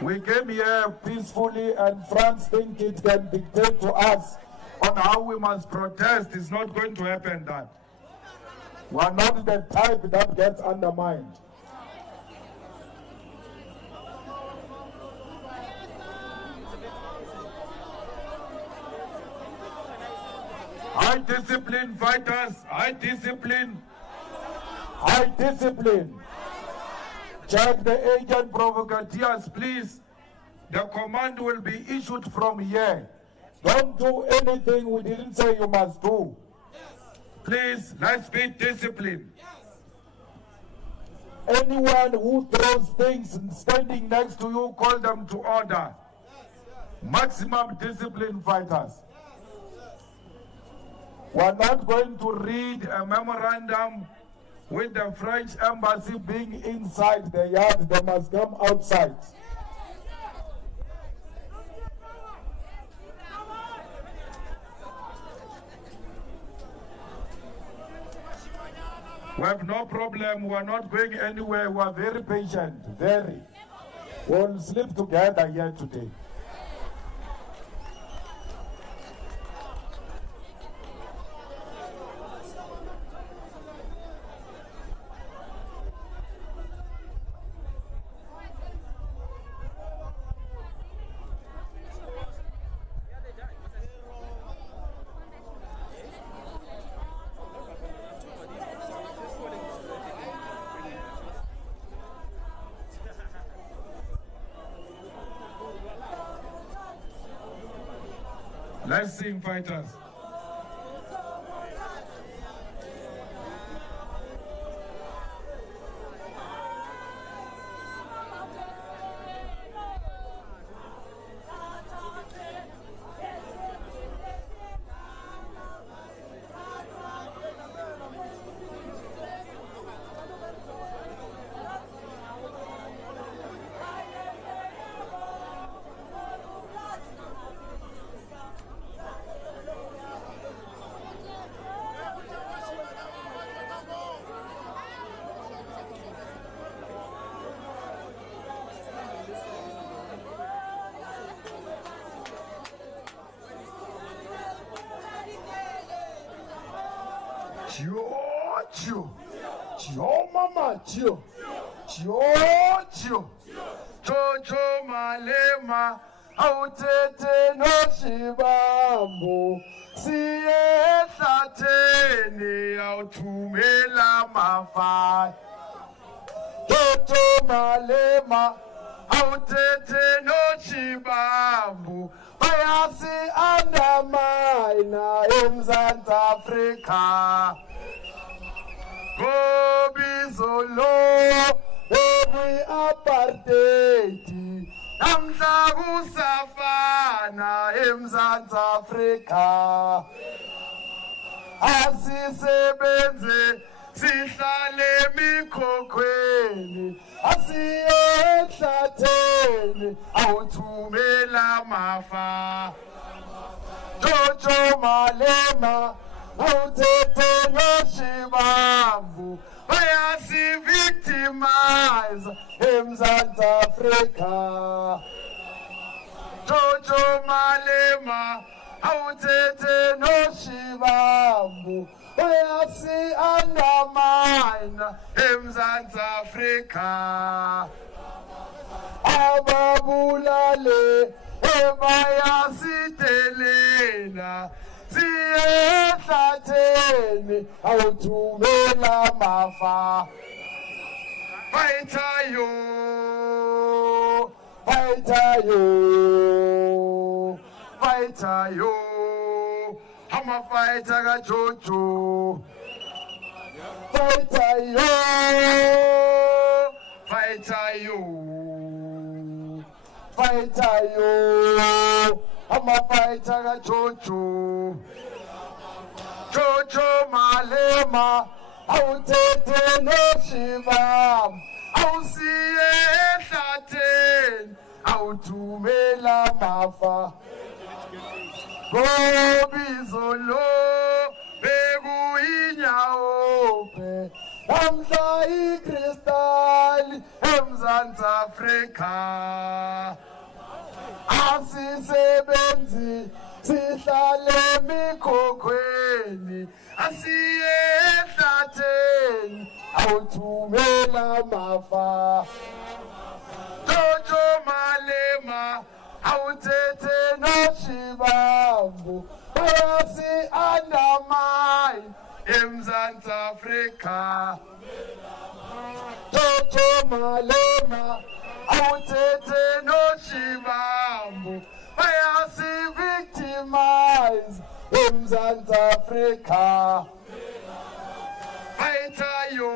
We came here peacefully and France think it can dictate to us on how we must protest. It's not going to happen that. We are not the type that gets undermined. High discipline fighters, high discipline. High discipline. Check the agent provocateurs, please. The command will be issued from here. Don't do anything we didn't say you must do. Please, let's be disciplined. Anyone who throws things standing next to you, call them to order. Maximum discipline, fighters. We're not going to read a memorandum with the French embassy being inside the yard. They must come outside. We have no problem. We're not going anywhere. We're very patient. Very. We'll sleep together here today. Let's sing, fighters. Mama, Jojo Malema, Autete no Shibambo, Siye Satene, Autumela Mafai. Jojo Malema, Autete no Shibambo, Bayasi Andamaina, South Africa. Gobizolo, every apartheid. Namhla kusafana eMzantsi Afrika. Asisebenze sihlale emikhokhweni. Asiye ehlatheni awuthumela mafa. Jojo Malema Autete no Shibambu, bayasi victimize eMzantsi Afrika. Jojo Malema, Autete no Shibambu, bayasi undermine eMzantsi Afrika. Ababulale, ebayasi telena. Siye awuthumela mafa. Fighter yo, fighter yo, fighter yo. I'm a fighter ka Jojo. Fighter yo, fighter yo, fighter yo. I'm a fighter ka Jojo. Jojo Malema, Autete no Shibam, Ausiye ehlatheni, awuthumela mafa. Gobizolo, bekuyinyawo, namhla ikristali eMzantsi Afrika. Asisebenzi sihlale emikhokhweni, asiye ehlatheni awuthumela mafa Jojo Malema awuthethe noshibambu bayasi andamai eMzantsi Afrika Jojo Malema awuthethe noshibambu bayasi victimize eMzantsi Afrika Fighter yo,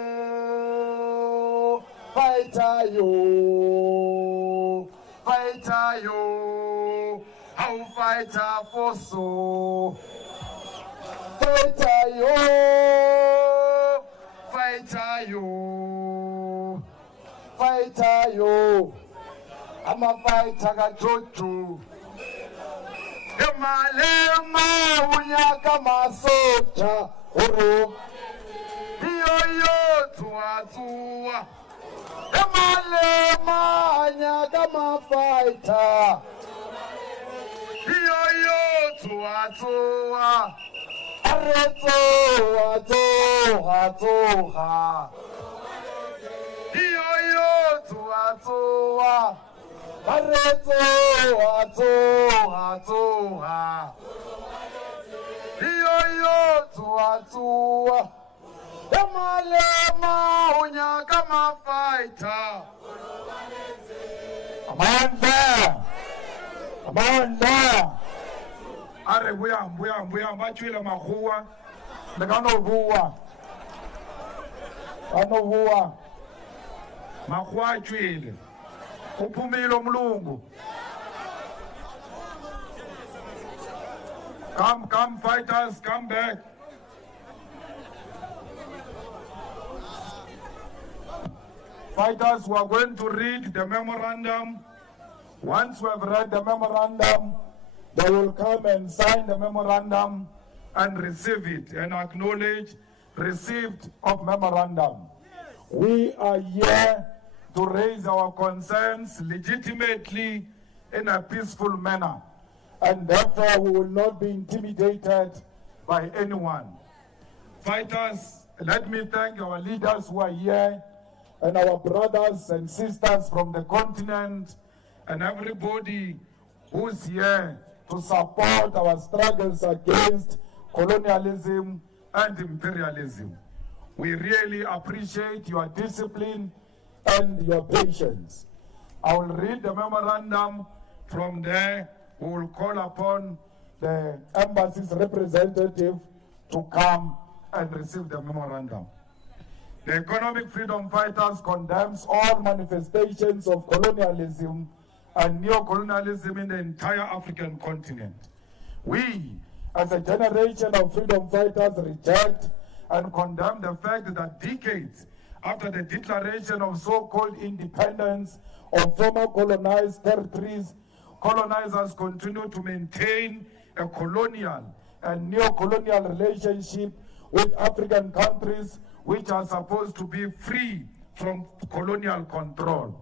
fighter yo, fighter yo, how fighter for so. Fighter yo, fighter yo, fighter yo, I'm a fighter gajojo. Emalema unyaka masocha oro. Yo tuwa Emalema anyaka mafighter Yo tuwa Areto atoha Yo tuwa Areto atoha Yo tuwa Emalema unyaka mafighter Amanda Are buya machwila mahuwa Lekano vuwa Mahuwa chwile Upumilo mlungu Come fighters, come back Fighters who are going to read the memorandum. Once we have read the memorandum, they will come and sign the memorandum and receive it and acknowledge receipt of memorandum. We are here to raise our concerns legitimately in a peaceful manner, and therefore we will not be intimidated by anyone. Fighters, let me thank our leaders who are here and our brothers and sisters from the continent and everybody who's here to support our struggles against colonialism and imperialism. We really appreciate your discipline and your patience. I will read the memorandum. From there, we will call upon the embassy's representative to come and receive the memorandum. The Economic Freedom Fighters condemns all manifestations of colonialism and neo-colonialism in the entire African continent. We, as a generation of freedom fighters, reject and condemn the fact that decades after the declaration of so-called independence of former colonized territories, colonizers continue to maintain a colonial and neo-colonial relationship with African countries which are supposed to be free from colonial control.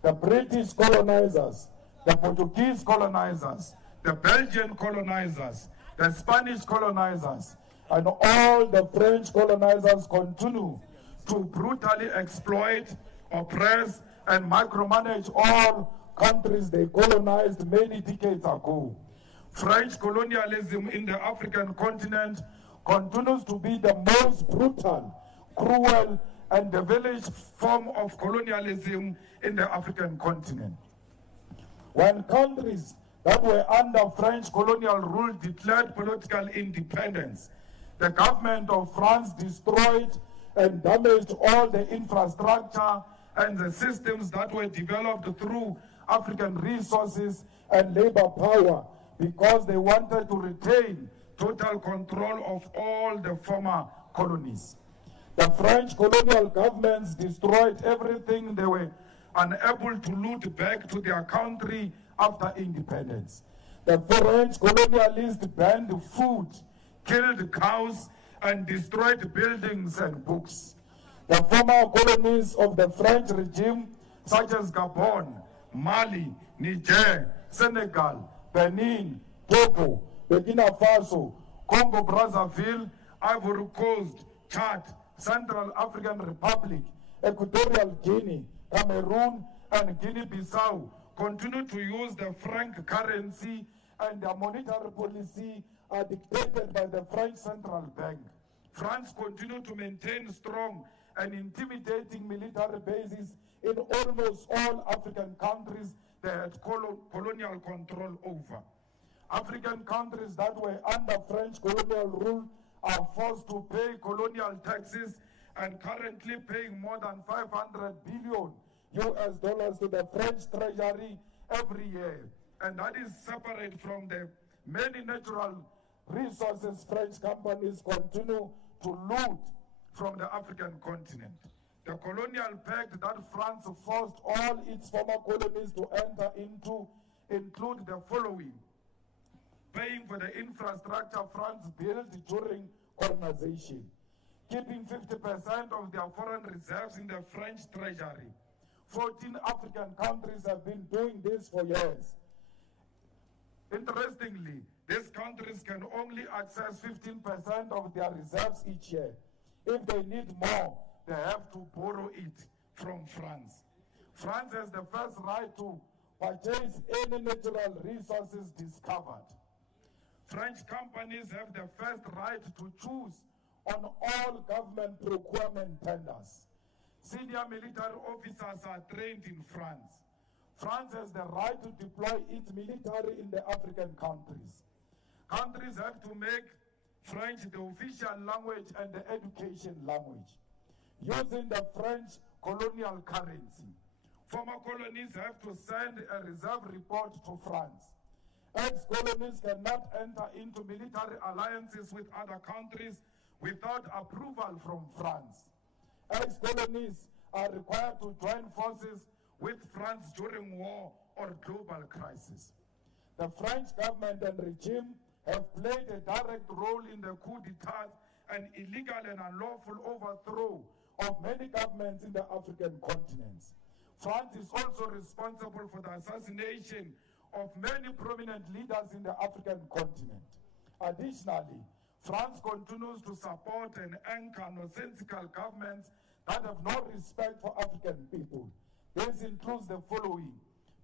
The British colonizers, the Portuguese colonizers, the Belgian colonizers, the Spanish colonizers, and all the French colonizers continue to brutally exploit, oppress, and micromanage all countries they colonized many decades ago. French colonialism in the African continent continues to be the most brutal, cruel, and devilish form of colonialism in the African continent. When countries that were under French colonial rule declared political independence, the government of France destroyed and damaged all the infrastructure and the systems that were developed through African resources and labor power because they wanted to retain total control of all the former colonies. The French colonial governments destroyed everything they were unable to loot back to their country after independence. The French colonialists banned food, killed cows, and destroyed buildings and books. The former colonies of the French regime, such as Gabon, Mali, Niger, Senegal, Benin, Togo, Burkina Faso, Congo-Brazzaville, Ivory Coast, Chad, Central African Republic, Equatorial Guinea, Cameroon, and Guinea-Bissau continue to use the franc currency, and their monetary policy are dictated by the French Central Bank. France continues to maintain strong and intimidating military bases in almost all African countries they had colonial control over. African countries that were under French colonial rule are forced to pay colonial taxes and currently paying more than 500 billion US dollars to the French treasury every year. And that is separate from the many natural resources French companies continue to loot from the African continent. The colonial pact that France forced all its former colonies to enter into include the following: paying for the infrastructure France built during colonization, keeping 50% of their foreign reserves in the French treasury. 14 African countries have been doing this for years. Interestingly, these countries can only access 15% of their reserves each year. If they need more, they have to borrow it from France. France has the first right to purchase any natural resources discovered. French companies have the first right to choose on all government procurement tenders. Senior military officers are trained in France. France has the right to deploy its military in the African countries. Countries have to make French the official language and the education language, using the French colonial currency. Former colonies have to send a reserve report to France. Ex-colonies cannot enter into military alliances with other countries without approval from France. Ex-colonies are required to join forces with France during war or global crisis. The French government and regime have played a direct role in the coup d'etat and illegal and unlawful overthrow of many governments in the African continents. France is also responsible for the assassination of many prominent leaders in the African continent. Additionally, France continues to support and anchor nonsensical governments that have no respect for African people. This includes the following: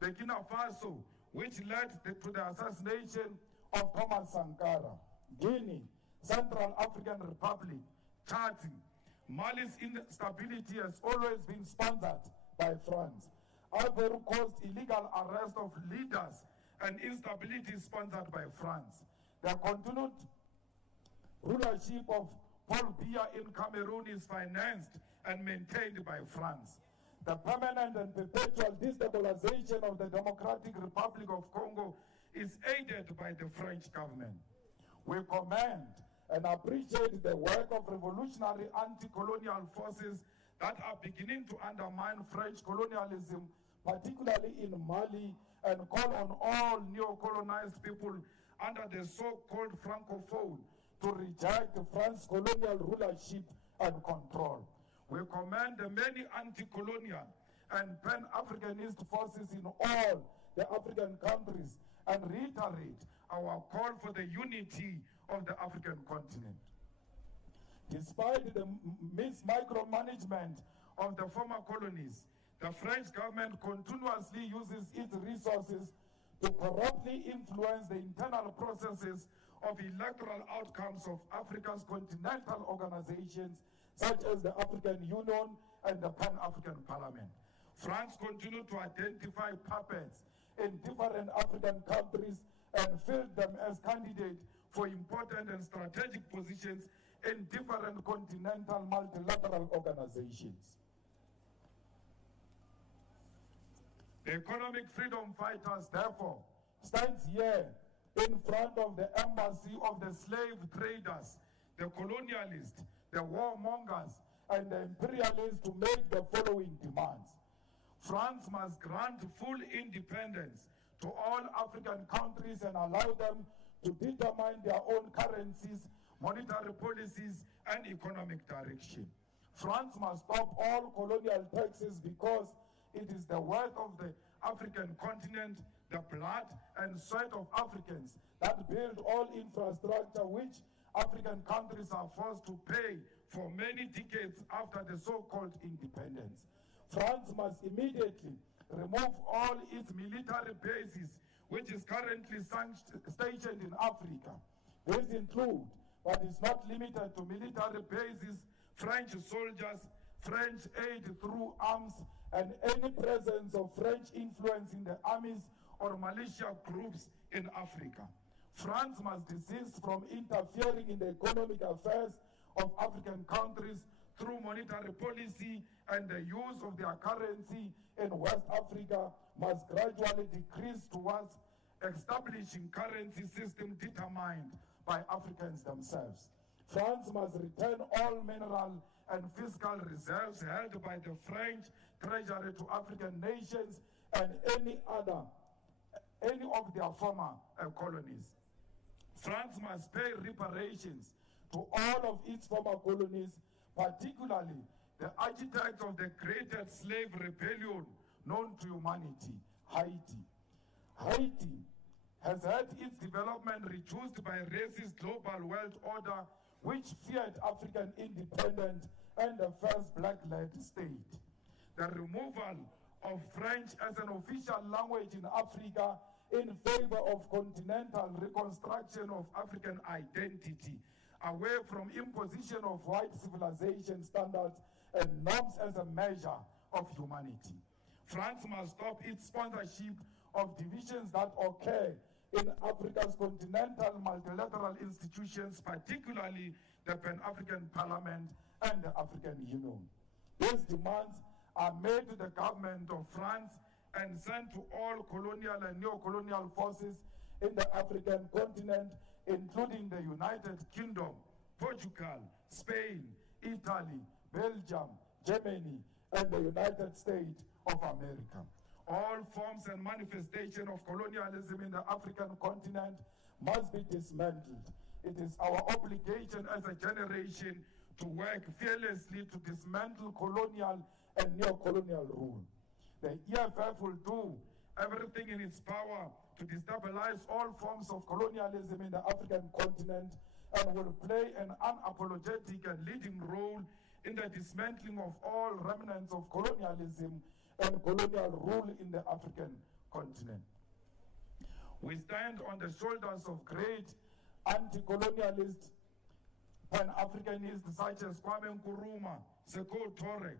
Burkina Faso, which led to the assassination of Thomas Sankara; Guinea, Central African Republic, Chad. Mali's instability has always been sponsored by France. Ivory Coast, illegal arrest of leaders and instability sponsored by France. The continued rulership of Paul Biya in Cameroon is financed and maintained by France. The permanent and perpetual destabilization of the Democratic Republic of Congo is aided by the French government. We commend and appreciate the work of revolutionary anti-colonial forces that are beginning to undermine French colonialism, particularly in Mali, and call on all neo-colonized people under the so-called Francophone to reject France's colonial rulership and control. We commend the many anti-colonial and pan-Africanist forces in all the African countries and reiterate our call for the unity of the African continent. Despite the micromanagement of the former colonies, the French government continuously uses its resources to corruptly influence the internal processes of electoral outcomes of Africa's continental organizations, such as the African Union and the Pan-African Parliament. France continues to identify puppets in different African countries and field them as candidates for important and strategic positions in different continental multilateral organizations. The economic freedom fighters, therefore, stands here in front of the embassy of the slave traders, the colonialists, the warmongers, and the imperialists to make the following demands. France must grant full independence to all African countries and allow them to determine their own currencies, monetary policies, and economic direction. France must stop all colonial taxes because it is the wealth of the African continent, the blood and sweat of Africans that build all infrastructure which African countries are forced to pay for many decades after the so-called independence. France must immediately remove all its military bases, which is currently stationed in Africa. These include, but is not limited to, military bases, French soldiers, French aid through arms, and any presence of French influence in the armies or militia groups in Africa. France must desist from interfering in the economic affairs of African countries through monetary policy, and the use of their currency in West Africa must gradually decrease towards establishing currency system determined by Africans themselves. France must return all mineral and fiscal reserves held by the French treasury to African nations and any of their former colonies. France must pay reparations to all of its former colonies, particularly the architect of the greatest slave rebellion known to humanity, Haiti. Haiti has had its development reduced by racist global world order, which feared African independence and the first black-led state. The removal of French as an official language in Africa in favor of continental reconstruction of African identity, away from imposition of white civilization standards and norms as a measure of humanity. France must stop its sponsorship of divisions that occur in Africa's continental multilateral institutions, particularly the Pan-African Parliament and the African Union. These demands are made to the government of France and sent to all colonial and neo-colonial forces in the African continent, including the United Kingdom, Portugal, Spain, Italy, Belgium, Germany, and the United States of America. All forms and manifestation of colonialism in the African continent must be dismantled. It is our obligation as a generation to work fearlessly to dismantle colonial and neo-colonial rule. The EFF will do everything in its power to destabilize all forms of colonialism in the African continent and will play an unapologetic and leading role in the dismantling of all remnants of colonialism and colonial rule in the African continent. We stand on the shoulders of great anti-colonialist Pan-Africanists such as Kwame Nkrumah, Sekou Toure,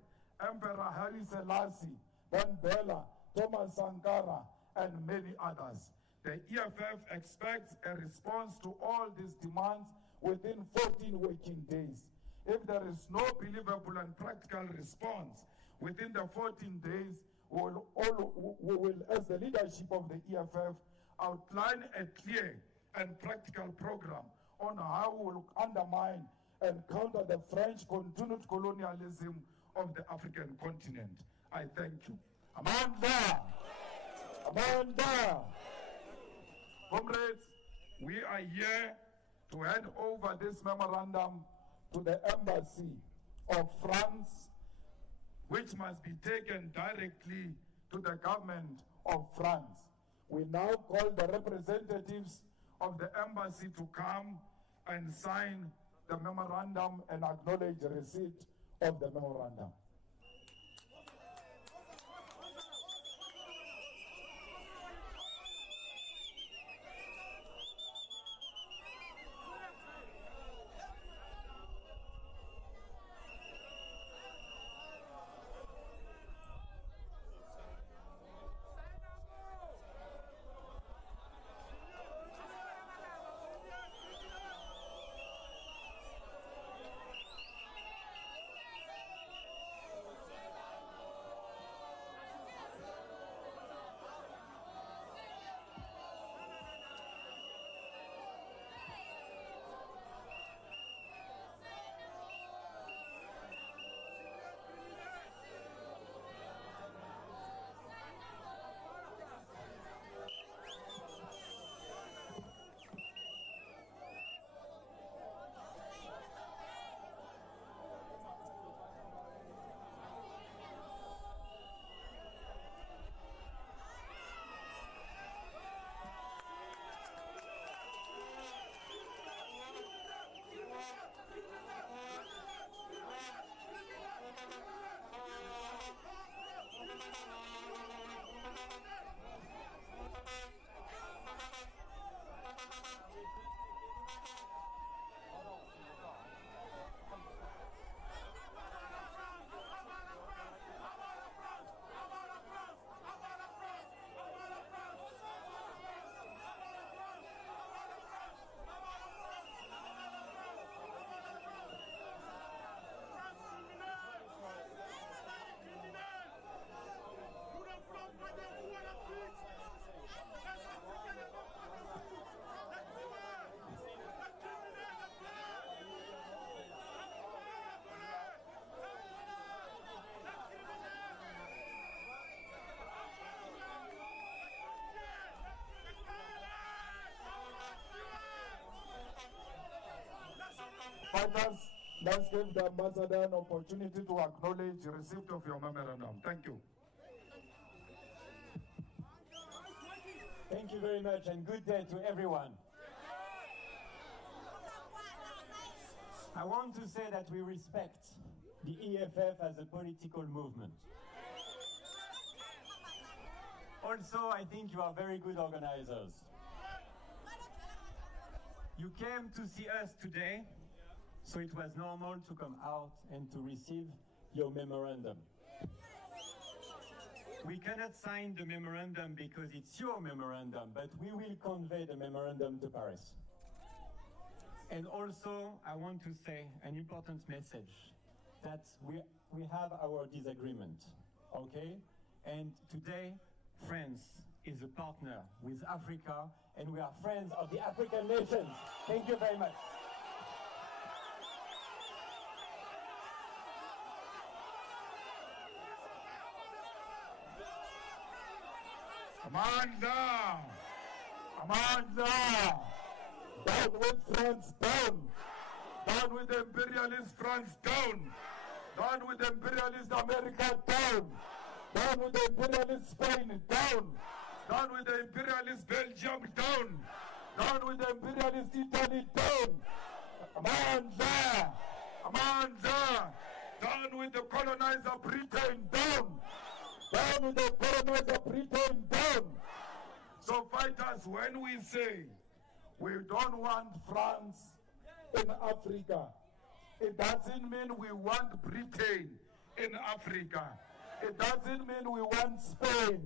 Emperor Haile Selassie, Mandela, Thomas Sankara, and many others. The EFF expects a response to all these demands within 14 working days. If there is no believable and practical response within the 14 days, we will, as the leadership of the EFF, outline a clear and practical program on how we will undermine and counter the French continued colonialism of the African continent. I thank you. Amanda! Amanda! Comrades, we are here to hand over this memorandum to the embassy of France, which must be taken directly to the government of France. We now call the representatives of the embassy to come and sign the memorandum and acknowledge the receipt of the memorandum. Let's give the ambassador an opportunity to acknowledge the receipt of your memorandum. Thank you. Thank you very much, and good day to everyone. I want to say that we respect the EFF as a political movement. Also, I think you are very good organizers. You came to see us today, so it was normal to come out and to receive your memorandum. We cannot sign the memorandum because it's your memorandum, but we will convey the memorandum to Paris. And also, I want to say an important message, that we have our disagreement, okay? And today, France is a partner with Africa, and we are friends of the African nations. Thank you very much. Amanda! Amanda! Down with France, down! Down with imperialist France, down! Down with imperialist America, down! Down with the imperialist Spain, down! Down with the imperialist Belgium, down! Down with the imperialist Italy, down! Amanda! Amanda! Down with the colonizer Britain, down! Down with the colonizer Britain, down! So fighters, when we say we don't want France in Africa, it doesn't mean we want Britain in Africa. It doesn't mean we want Spain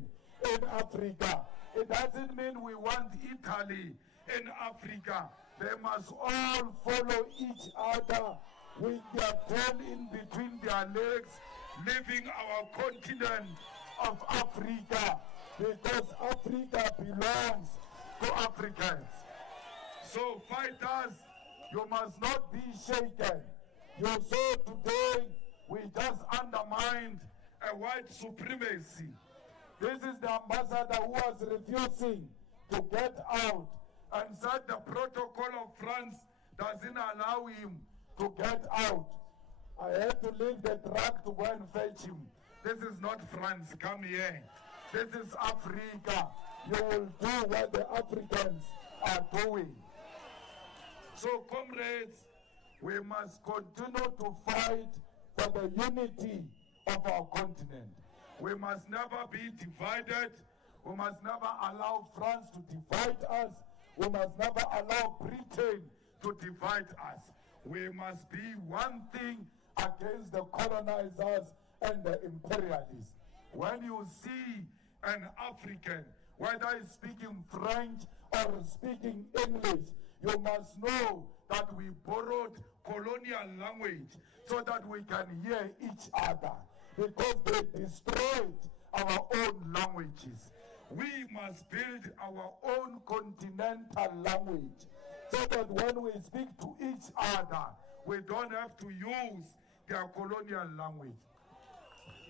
in Africa. It doesn't mean we want Italy in Africa. They must all follow each other with their tail in between their legs, leaving our continent of Africa, because Africa belongs to Africans. So fighters, you must not be shaken. You saw today we just undermined a white supremacy. This is the ambassador who was refusing to get out and said the protocol of France doesn't allow him to get out. I had to leave the truck to go and fetch him. This is not France, come here. This is Africa. You will do what the Africans are doing. So comrades, we must continue to fight for the unity of our continent. We must never be divided. We must never allow France to divide us. We must never allow Britain to divide us. We must be one thing against the colonizers and the imperialists. When you see an African, whether he's speaking French or speaking English, you must know that we borrowed colonial language so that we can hear each other, because they destroyed our own languages. We must build our own continental language so that when we speak to each other, we don't have to use their colonial language.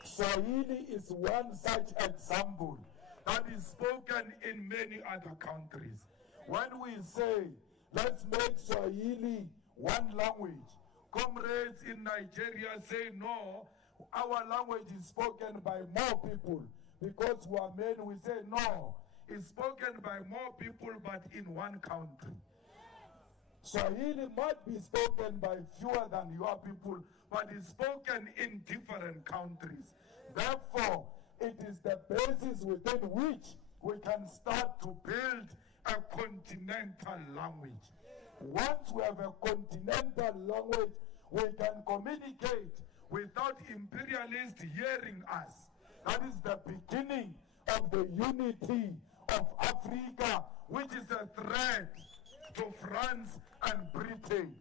Swahili is one such example that is spoken in many other countries. When we say, let's make Swahili one language, comrades in Nigeria say, no, our language is spoken by more people because we are men. We say, no, it's spoken by more people but in one country. Swahili might be spoken by fewer than your people, but it's spoken in different countries. Therefore, it is the basis within which we can start to build a continental language. Once we have a continental language, we can communicate without imperialists hearing us. That is the beginning of the unity of Africa, which is a threat to France and Britain.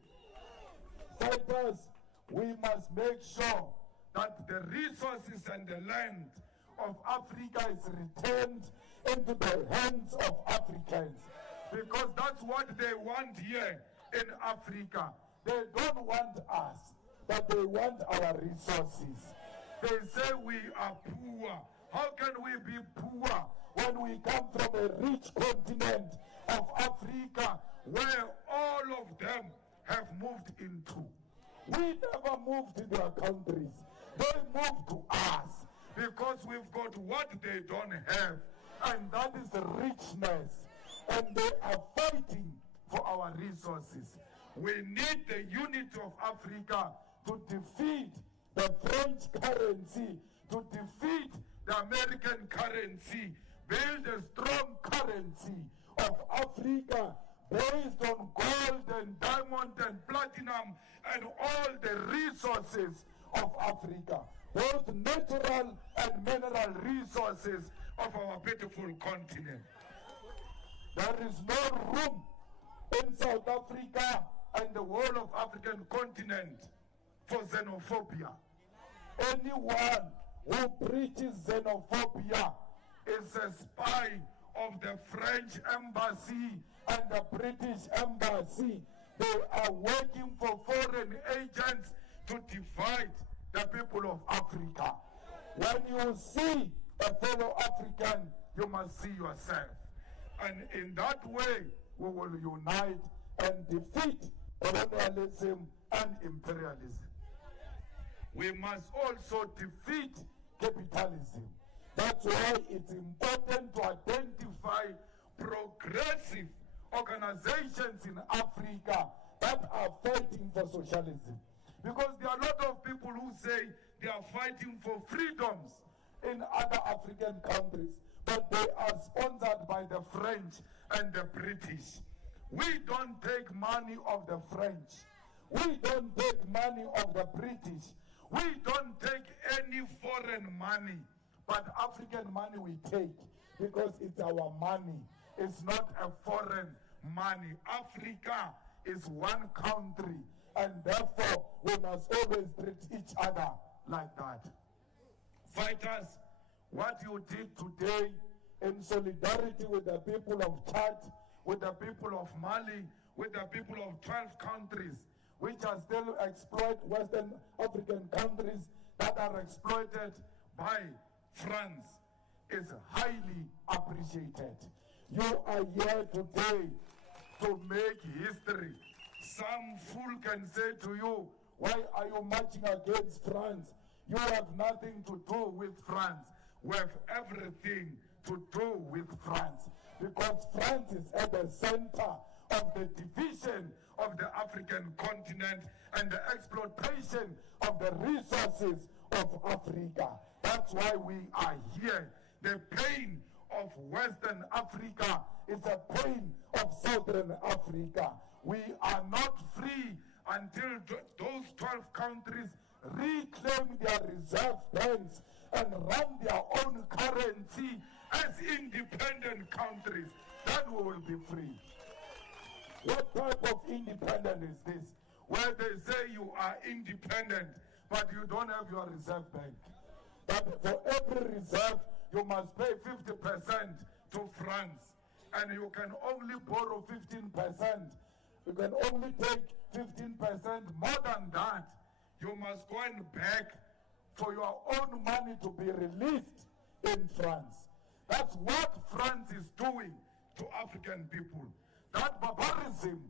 Fighters, we must make sure that the resources and the land of Africa is returned into the hands of Africans, because that's what they want here in Africa. They don't want us, but they want our resources. They say we are poor. How can we be poor when we come from a rich continent of Africa where all of them have moved into? We never moved to their countries. They moved to us because we've got what they don't have, and that is the richness. And they are fighting for our resources. We need the unity of Africa to defeat the French currency, to defeat the American currency, build a strong currency of Africa based on gold and diamond and platinum and all the resources of Africa, both natural and mineral resources of our beautiful continent. There is no room in South Africa and the whole of African continent for xenophobia. Anyone who preaches xenophobia is a spy of the French embassy and the British embassy. They are working for foreign agents to divide the people of Africa. When you see a fellow African, you must see yourself. And in that way, we will unite and defeat colonialism and imperialism. We must also defeat capitalism. That's why it's important to identify progressive organizations in Africa that are fighting for socialism. Because there are a lot of people who say they are fighting for freedoms in other African countries, but they are sponsored by the French and the British. We don't take money of the French. We don't take money of the British. We don't take any foreign money, but African money we take because it's our money. It's not a foreign money. Africa is one country, and therefore we must always treat each other like that. Fighters, what you did today in solidarity with the people of Chad, with the people of Mali, with the people of 12 countries, which are still exploit Western African countries that are exploited by France, is highly appreciated. You are here today to make history. Some fool can say to you, why are you marching against France? You have nothing to do with France. We have everything to do with France, because France is at the center of the division of the African continent and the exploitation of the resources of Africa. That's why we are here. The pain of Western Africa is a pain of Southern Africa. We are not free until those 12 countries reclaim their reserve banks and run their own currency as independent countries. Then we will be free. What type of independence is this? Where they say you are independent, but you don't have your reserve bank. But for every reserve, you must pay 50% to France. And you can only borrow 15%. You can only take 15%. More than that, you must go and beg for your own money to be released in France. That's what France is doing to African people. That barbarism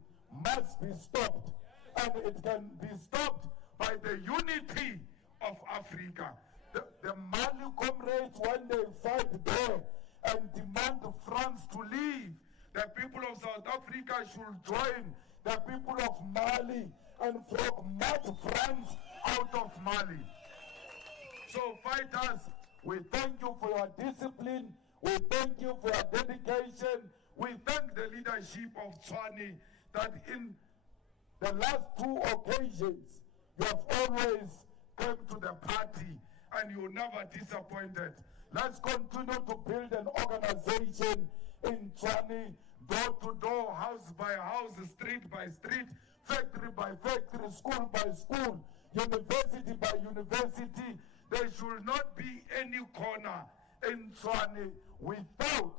must be stopped, and it can be stopped by the unity of Africa. The Mali comrades, when they fight there and demand France to leave, the people of South Africa should join the people of Mali and march France out of Mali. So fighters, we thank you for your discipline. We thank you for your dedication. We thank the leadership of Tshwane that in the last 2 occasions, you have always come to the party and you never disappointed. Let's continue to build an organization in Tshwane, door to door, house by house, street by street, factory by factory, school by school, university by university. There should not be any corner in Tshwane without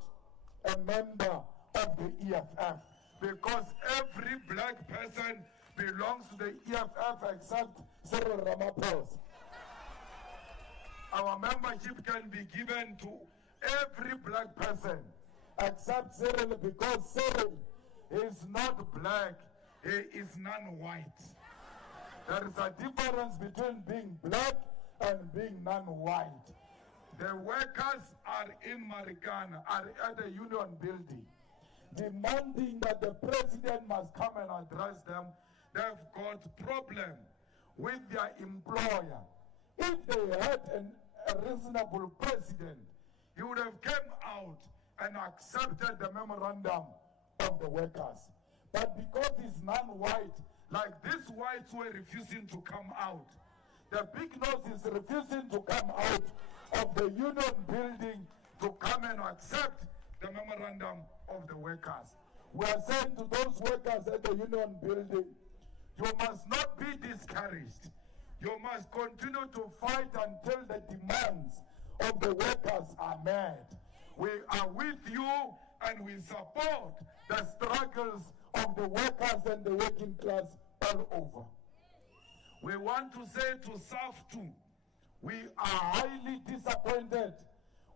a member of the EFF, because every black person belongs to the EFF except Cyril Ramaphosa. Our membership can be given to every black person except Cyril, because Cyril is not black, he is non-white. There is a difference between being black and being non-white. The workers are in Marikana, are at the union building, demanding that the president must come and address them. They've got problem with their employer. If they had a reasonable president, he would have come out and accepted the memorandum of the workers. But because he's non-white, like these whites were refusing to come out, the big nose is refusing to come out of the union building to come and accept the memorandum of the workers. We are saying to those workers at the union building, you must not be discouraged. You must continue to fight until the demands of the workers are met. We are with you and we support the struggles of the workers and the working class all over. We want to say to SAF too, we are highly disappointed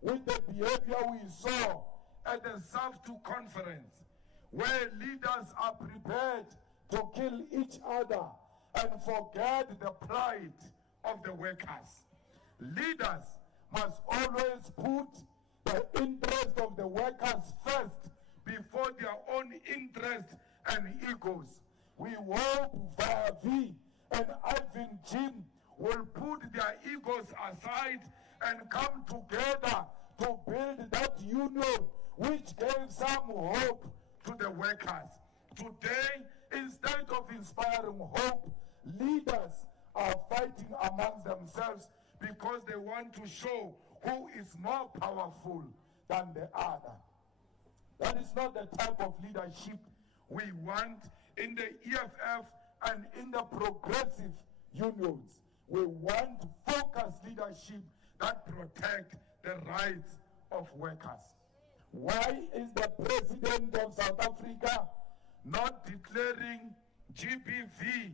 with the behavior we saw at the SAF 2 conference, where leaders are prepared to kill each other and forget the plight of the workers. Leaders must always put the interest of the workers first before their own interest and egos. We hope Vavi and Ivan Jim will put their egos aside and come together to build that union which gave some hope to the workers. Today, instead of inspiring hope, leaders are fighting amongst themselves because they want to show who is more powerful than the other. That is not the type of leadership we want in the EFF and in the progressive unions. We want focused leadership that protect the rights of workers. Why is the president of South Africa not declaring GBV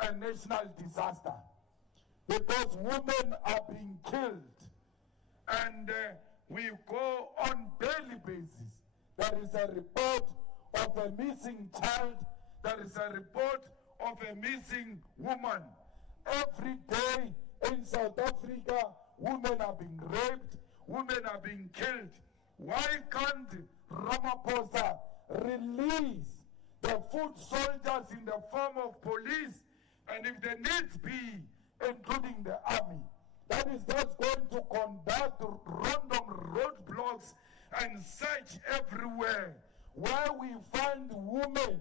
a national disaster? Because women are being killed, and we go on daily basis. There is a report of a missing child. There is a report of a missing woman. Every day in South Africa, women are being raped, women are being killed. Why can't Ramaphosa release the foot soldiers in the form of police, and if there needs be, including the army, that is just going to conduct random roadblocks and search everywhere? Where we find women,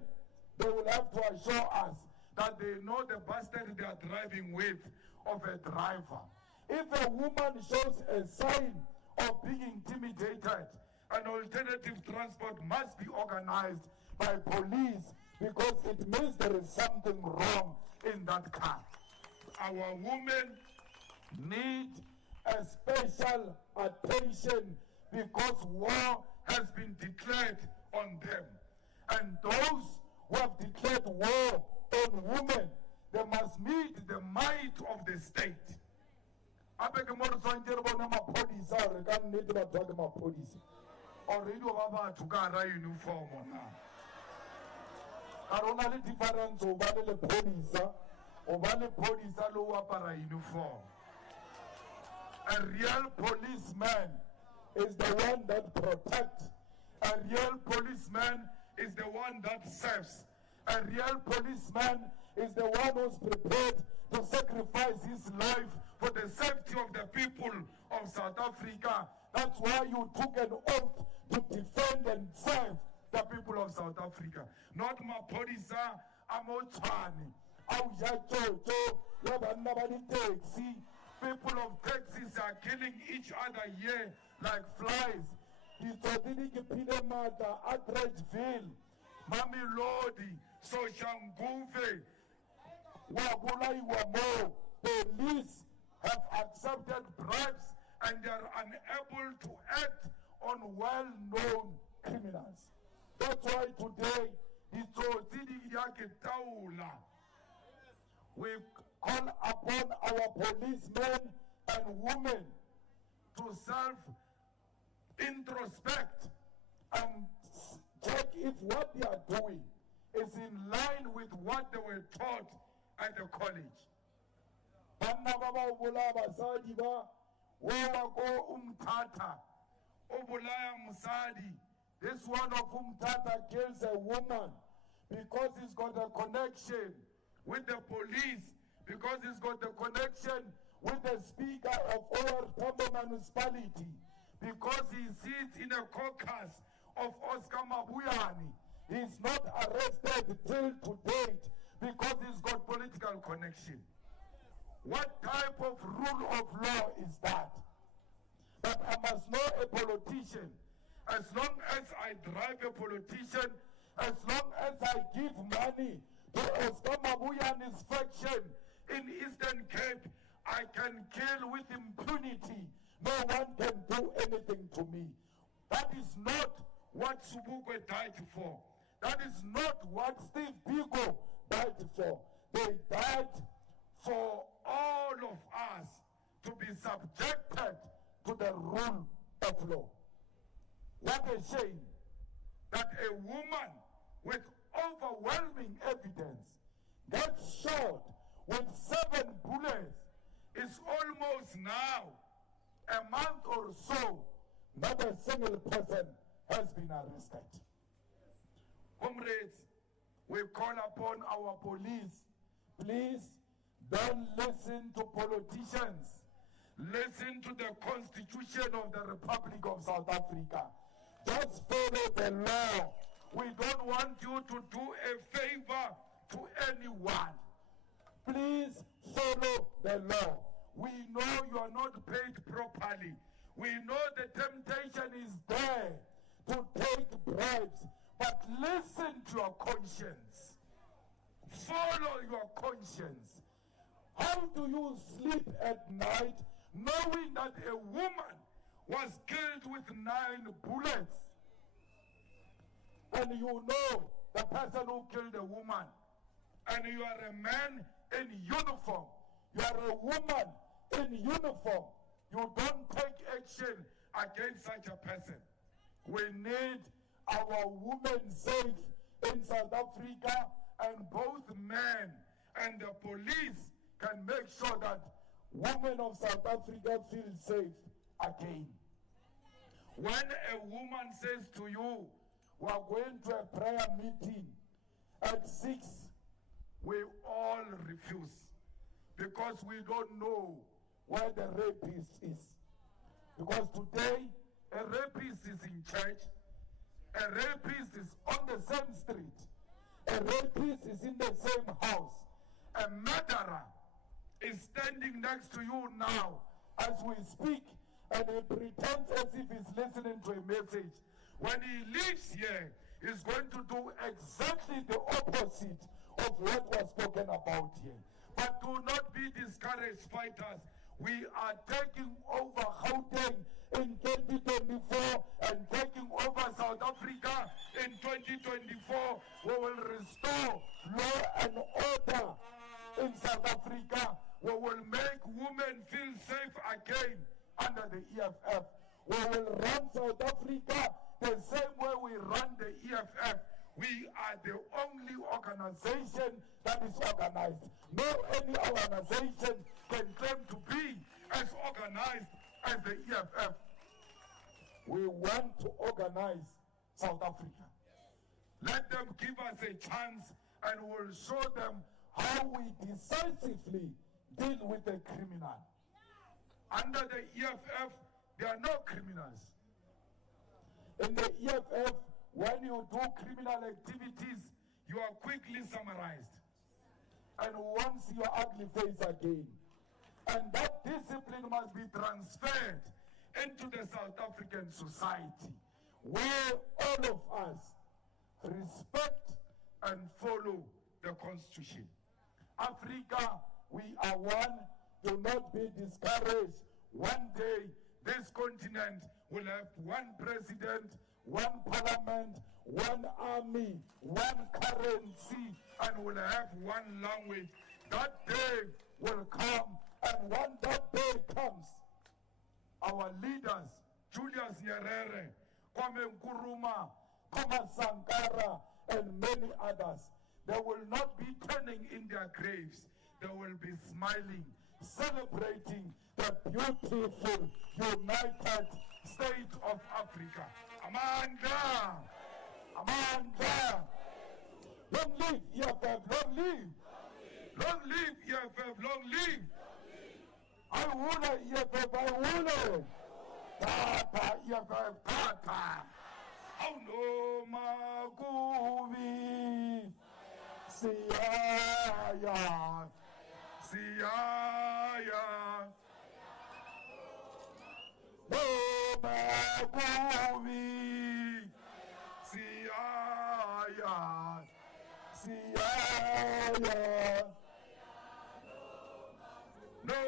they will have to assure us that they know the bastard they are driving with of a driver. If a woman shows a sign of being intimidated, an alternative transport must be organized by police, because it means there is something wrong in that car. Our women need a special attention because war has been declared on them. And those who have declared war on women, they must meet the might of the state. Already uniform difference uniform. A real policeman is the one that protects. A real policeman is the one that serves. A real policeman is the one who's prepared to sacrifice his life for the safety of the people of South Africa. That's why you took an oath to defend and serve the people of South Africa. Not Mapodisa, Amochani, Aujachocho, Yabanabali taxi. People of taxis are killing each other here like flies. Ditotini Pinamata, Atredgeville, Mami Lodi, Soshanguve, Wabulai Wamo. Police have accepted bribes and they are unable to act on well-known criminals. That's why today, we call upon our policemen and women to self-introspect and check if what they are doing is in line with what they were taught at the college. Banna baba ubula basadi ba, wewa ko umtata, ubulaya musadi. This one of umtata kills a woman because he's got a connection with the police, because he's got a connection with the speaker of our Tambo municipality, because he sits in a caucus of Oscar Mabuyani. He's not arrested till to date because he's got political connection. What type of rule of law is that? But I must know a politician. As long as I drive a politician, as long as I give money to Oscar Mabuyani's faction in Eastern Cape, I can kill with impunity. No one can do anything to me. That is not what Subukwe died for. That is not what Steve Biko died for. They died for all of us to be subjected to the rule of law. What a shame that a woman with overwhelming evidence gets shot with 7 bullets. Is almost now a month or so, not a single person has been arrested. Comrades, we call upon our police, please don't listen to politicians. Listen to the Constitution of the Republic of South Africa. Just follow the law. We don't want you to do a favor to anyone. Please follow the law. We know you are not paid properly. We know the temptation is there to take bribes, but listen to your conscience. Follow your conscience. How do you sleep at night knowing that a woman was killed with 9 bullets? And you know the person who killed a woman, and you are a man in uniform, you are a woman in uniform, you don't take action against such a person. We need our women safe in South Africa, and both men and the police can make sure that women of South Africa feel safe again. When a woman says to you, we are going to a prayer meeting at 6, we all refuse because we don't know where the rapist is. Because today, a rapist is in church, a rapist is on the same street, a rapist is in the same house, a murderer is standing next to you now as we speak, and he pretends as if he's listening to a message. When he leaves here, he's going to do exactly the opposite of what was spoken about here. But do not be discouraged, fighters. We are taking over Gauteng in 2024 and taking over South Africa in 2024. We will restore law and order in South Africa. We will make women feel safe again under the EFF. We will run South Africa the same way we run the EFF. We are the only organization that is organized. No any organization can claim to be as organized as the EFF. We want to organize South Africa. Let them give us a chance, and we'll show them how we decisively deal with the criminal. Under the EFF, there are no criminals. In the EFF, when you do criminal activities, you are quickly summarized. And once your ugly face again. And that discipline must be transferred into the South African society, where all of us respect and follow the Constitution. Africa, we are one. Do not be discouraged. One day, this continent will have one president, one parliament, one army, one currency, and will have one language. That day will come, and when that day comes, our leaders, Julius Nyerere, Kwame Nkrumah, Thomas Sankara, and many others, They will not be turning in their graves. They will be smiling, celebrating the beautiful, united state of Africa. Amanda! Amanda! Long live EFF, long live! Long live EFF, long live! I want EFF, I want Tata EFF, Tata! Auno Maguvi! Siaya! Siaya! No Maguvi! Siaya! Siaya! No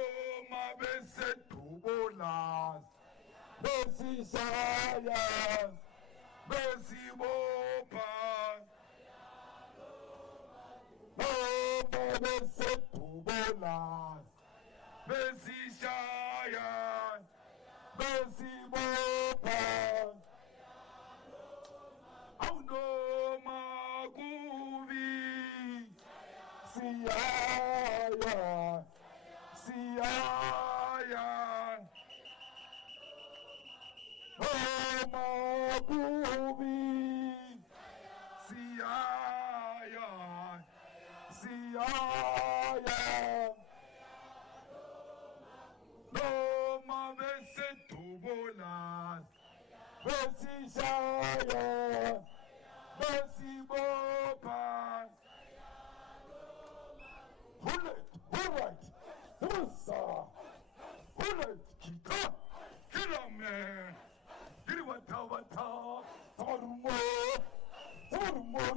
Mabesetubolas! Besi Siaya! Besi Bopa! No Mabesetubolas! Besi Siaya! Besi Bopa! Auno Maguvi! Siaya! Siaya! Oh Maguvi! Siaya! Siaya! No Mabesetubolas! Besi Siaya! Besi Bopa! Bullet! Alright! Musa! Bullet! Kita! Kilame! Kiriwata! Sarumo! Sarumo!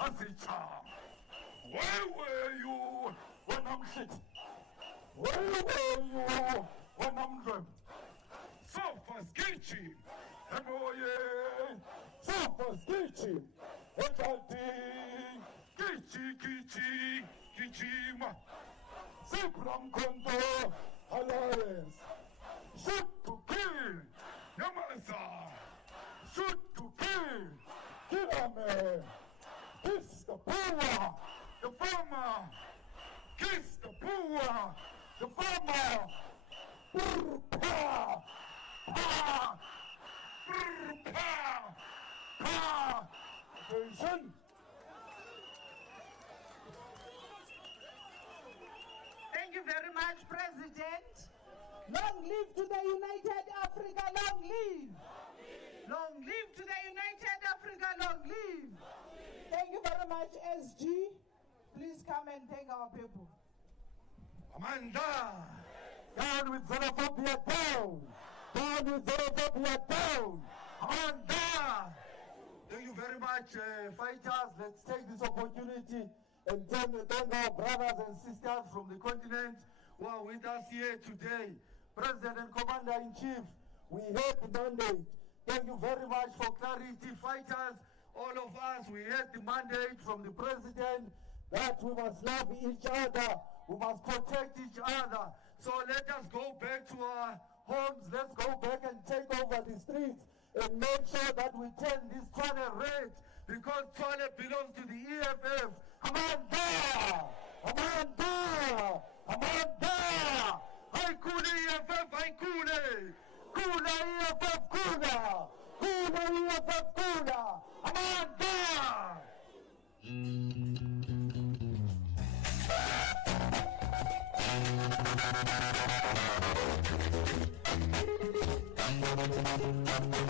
Asicha! Where were you when I'm shit? Where were you when I'm drunk? Sofas Gichi! Emoye! Sofas Gichi! Ekati! Gichi! Gichima! Sipram Kondo Alliance! Shoot to kill! Yamasa! Shoot to kill! Kilame! Kiss the poor! The farmer! Kiss the poor! The farmer! Pa! Pa! Pa! Pa! Attention! Thank you very much, President. Long live to the United Africa, long live. Long live to the United Africa, long live. Thank you very much, SG. Please come and thank our people. Amanda! Down with xenophobia, down! Down with xenophobia, down! Amanda! Thank you very much, fighters. Let's take this opportunity and thank our brothers and sisters from the continent who are with us here today. President and Commander-in-Chief, we heard the mandate. Thank you very much for clarity, fighters. All of us, we heard the mandate from the President that we must love each other, we must protect each other. So let us go back to our homes, let's go back and take over the streets and make sure that we turn this Tshwane red, because Tshwane belongs to the EFF. Amanda! Amanda! Amanda! Haikule EFF, haikule! Kula EFF, kula! Kula EFF, kula! Amanda! Thank you.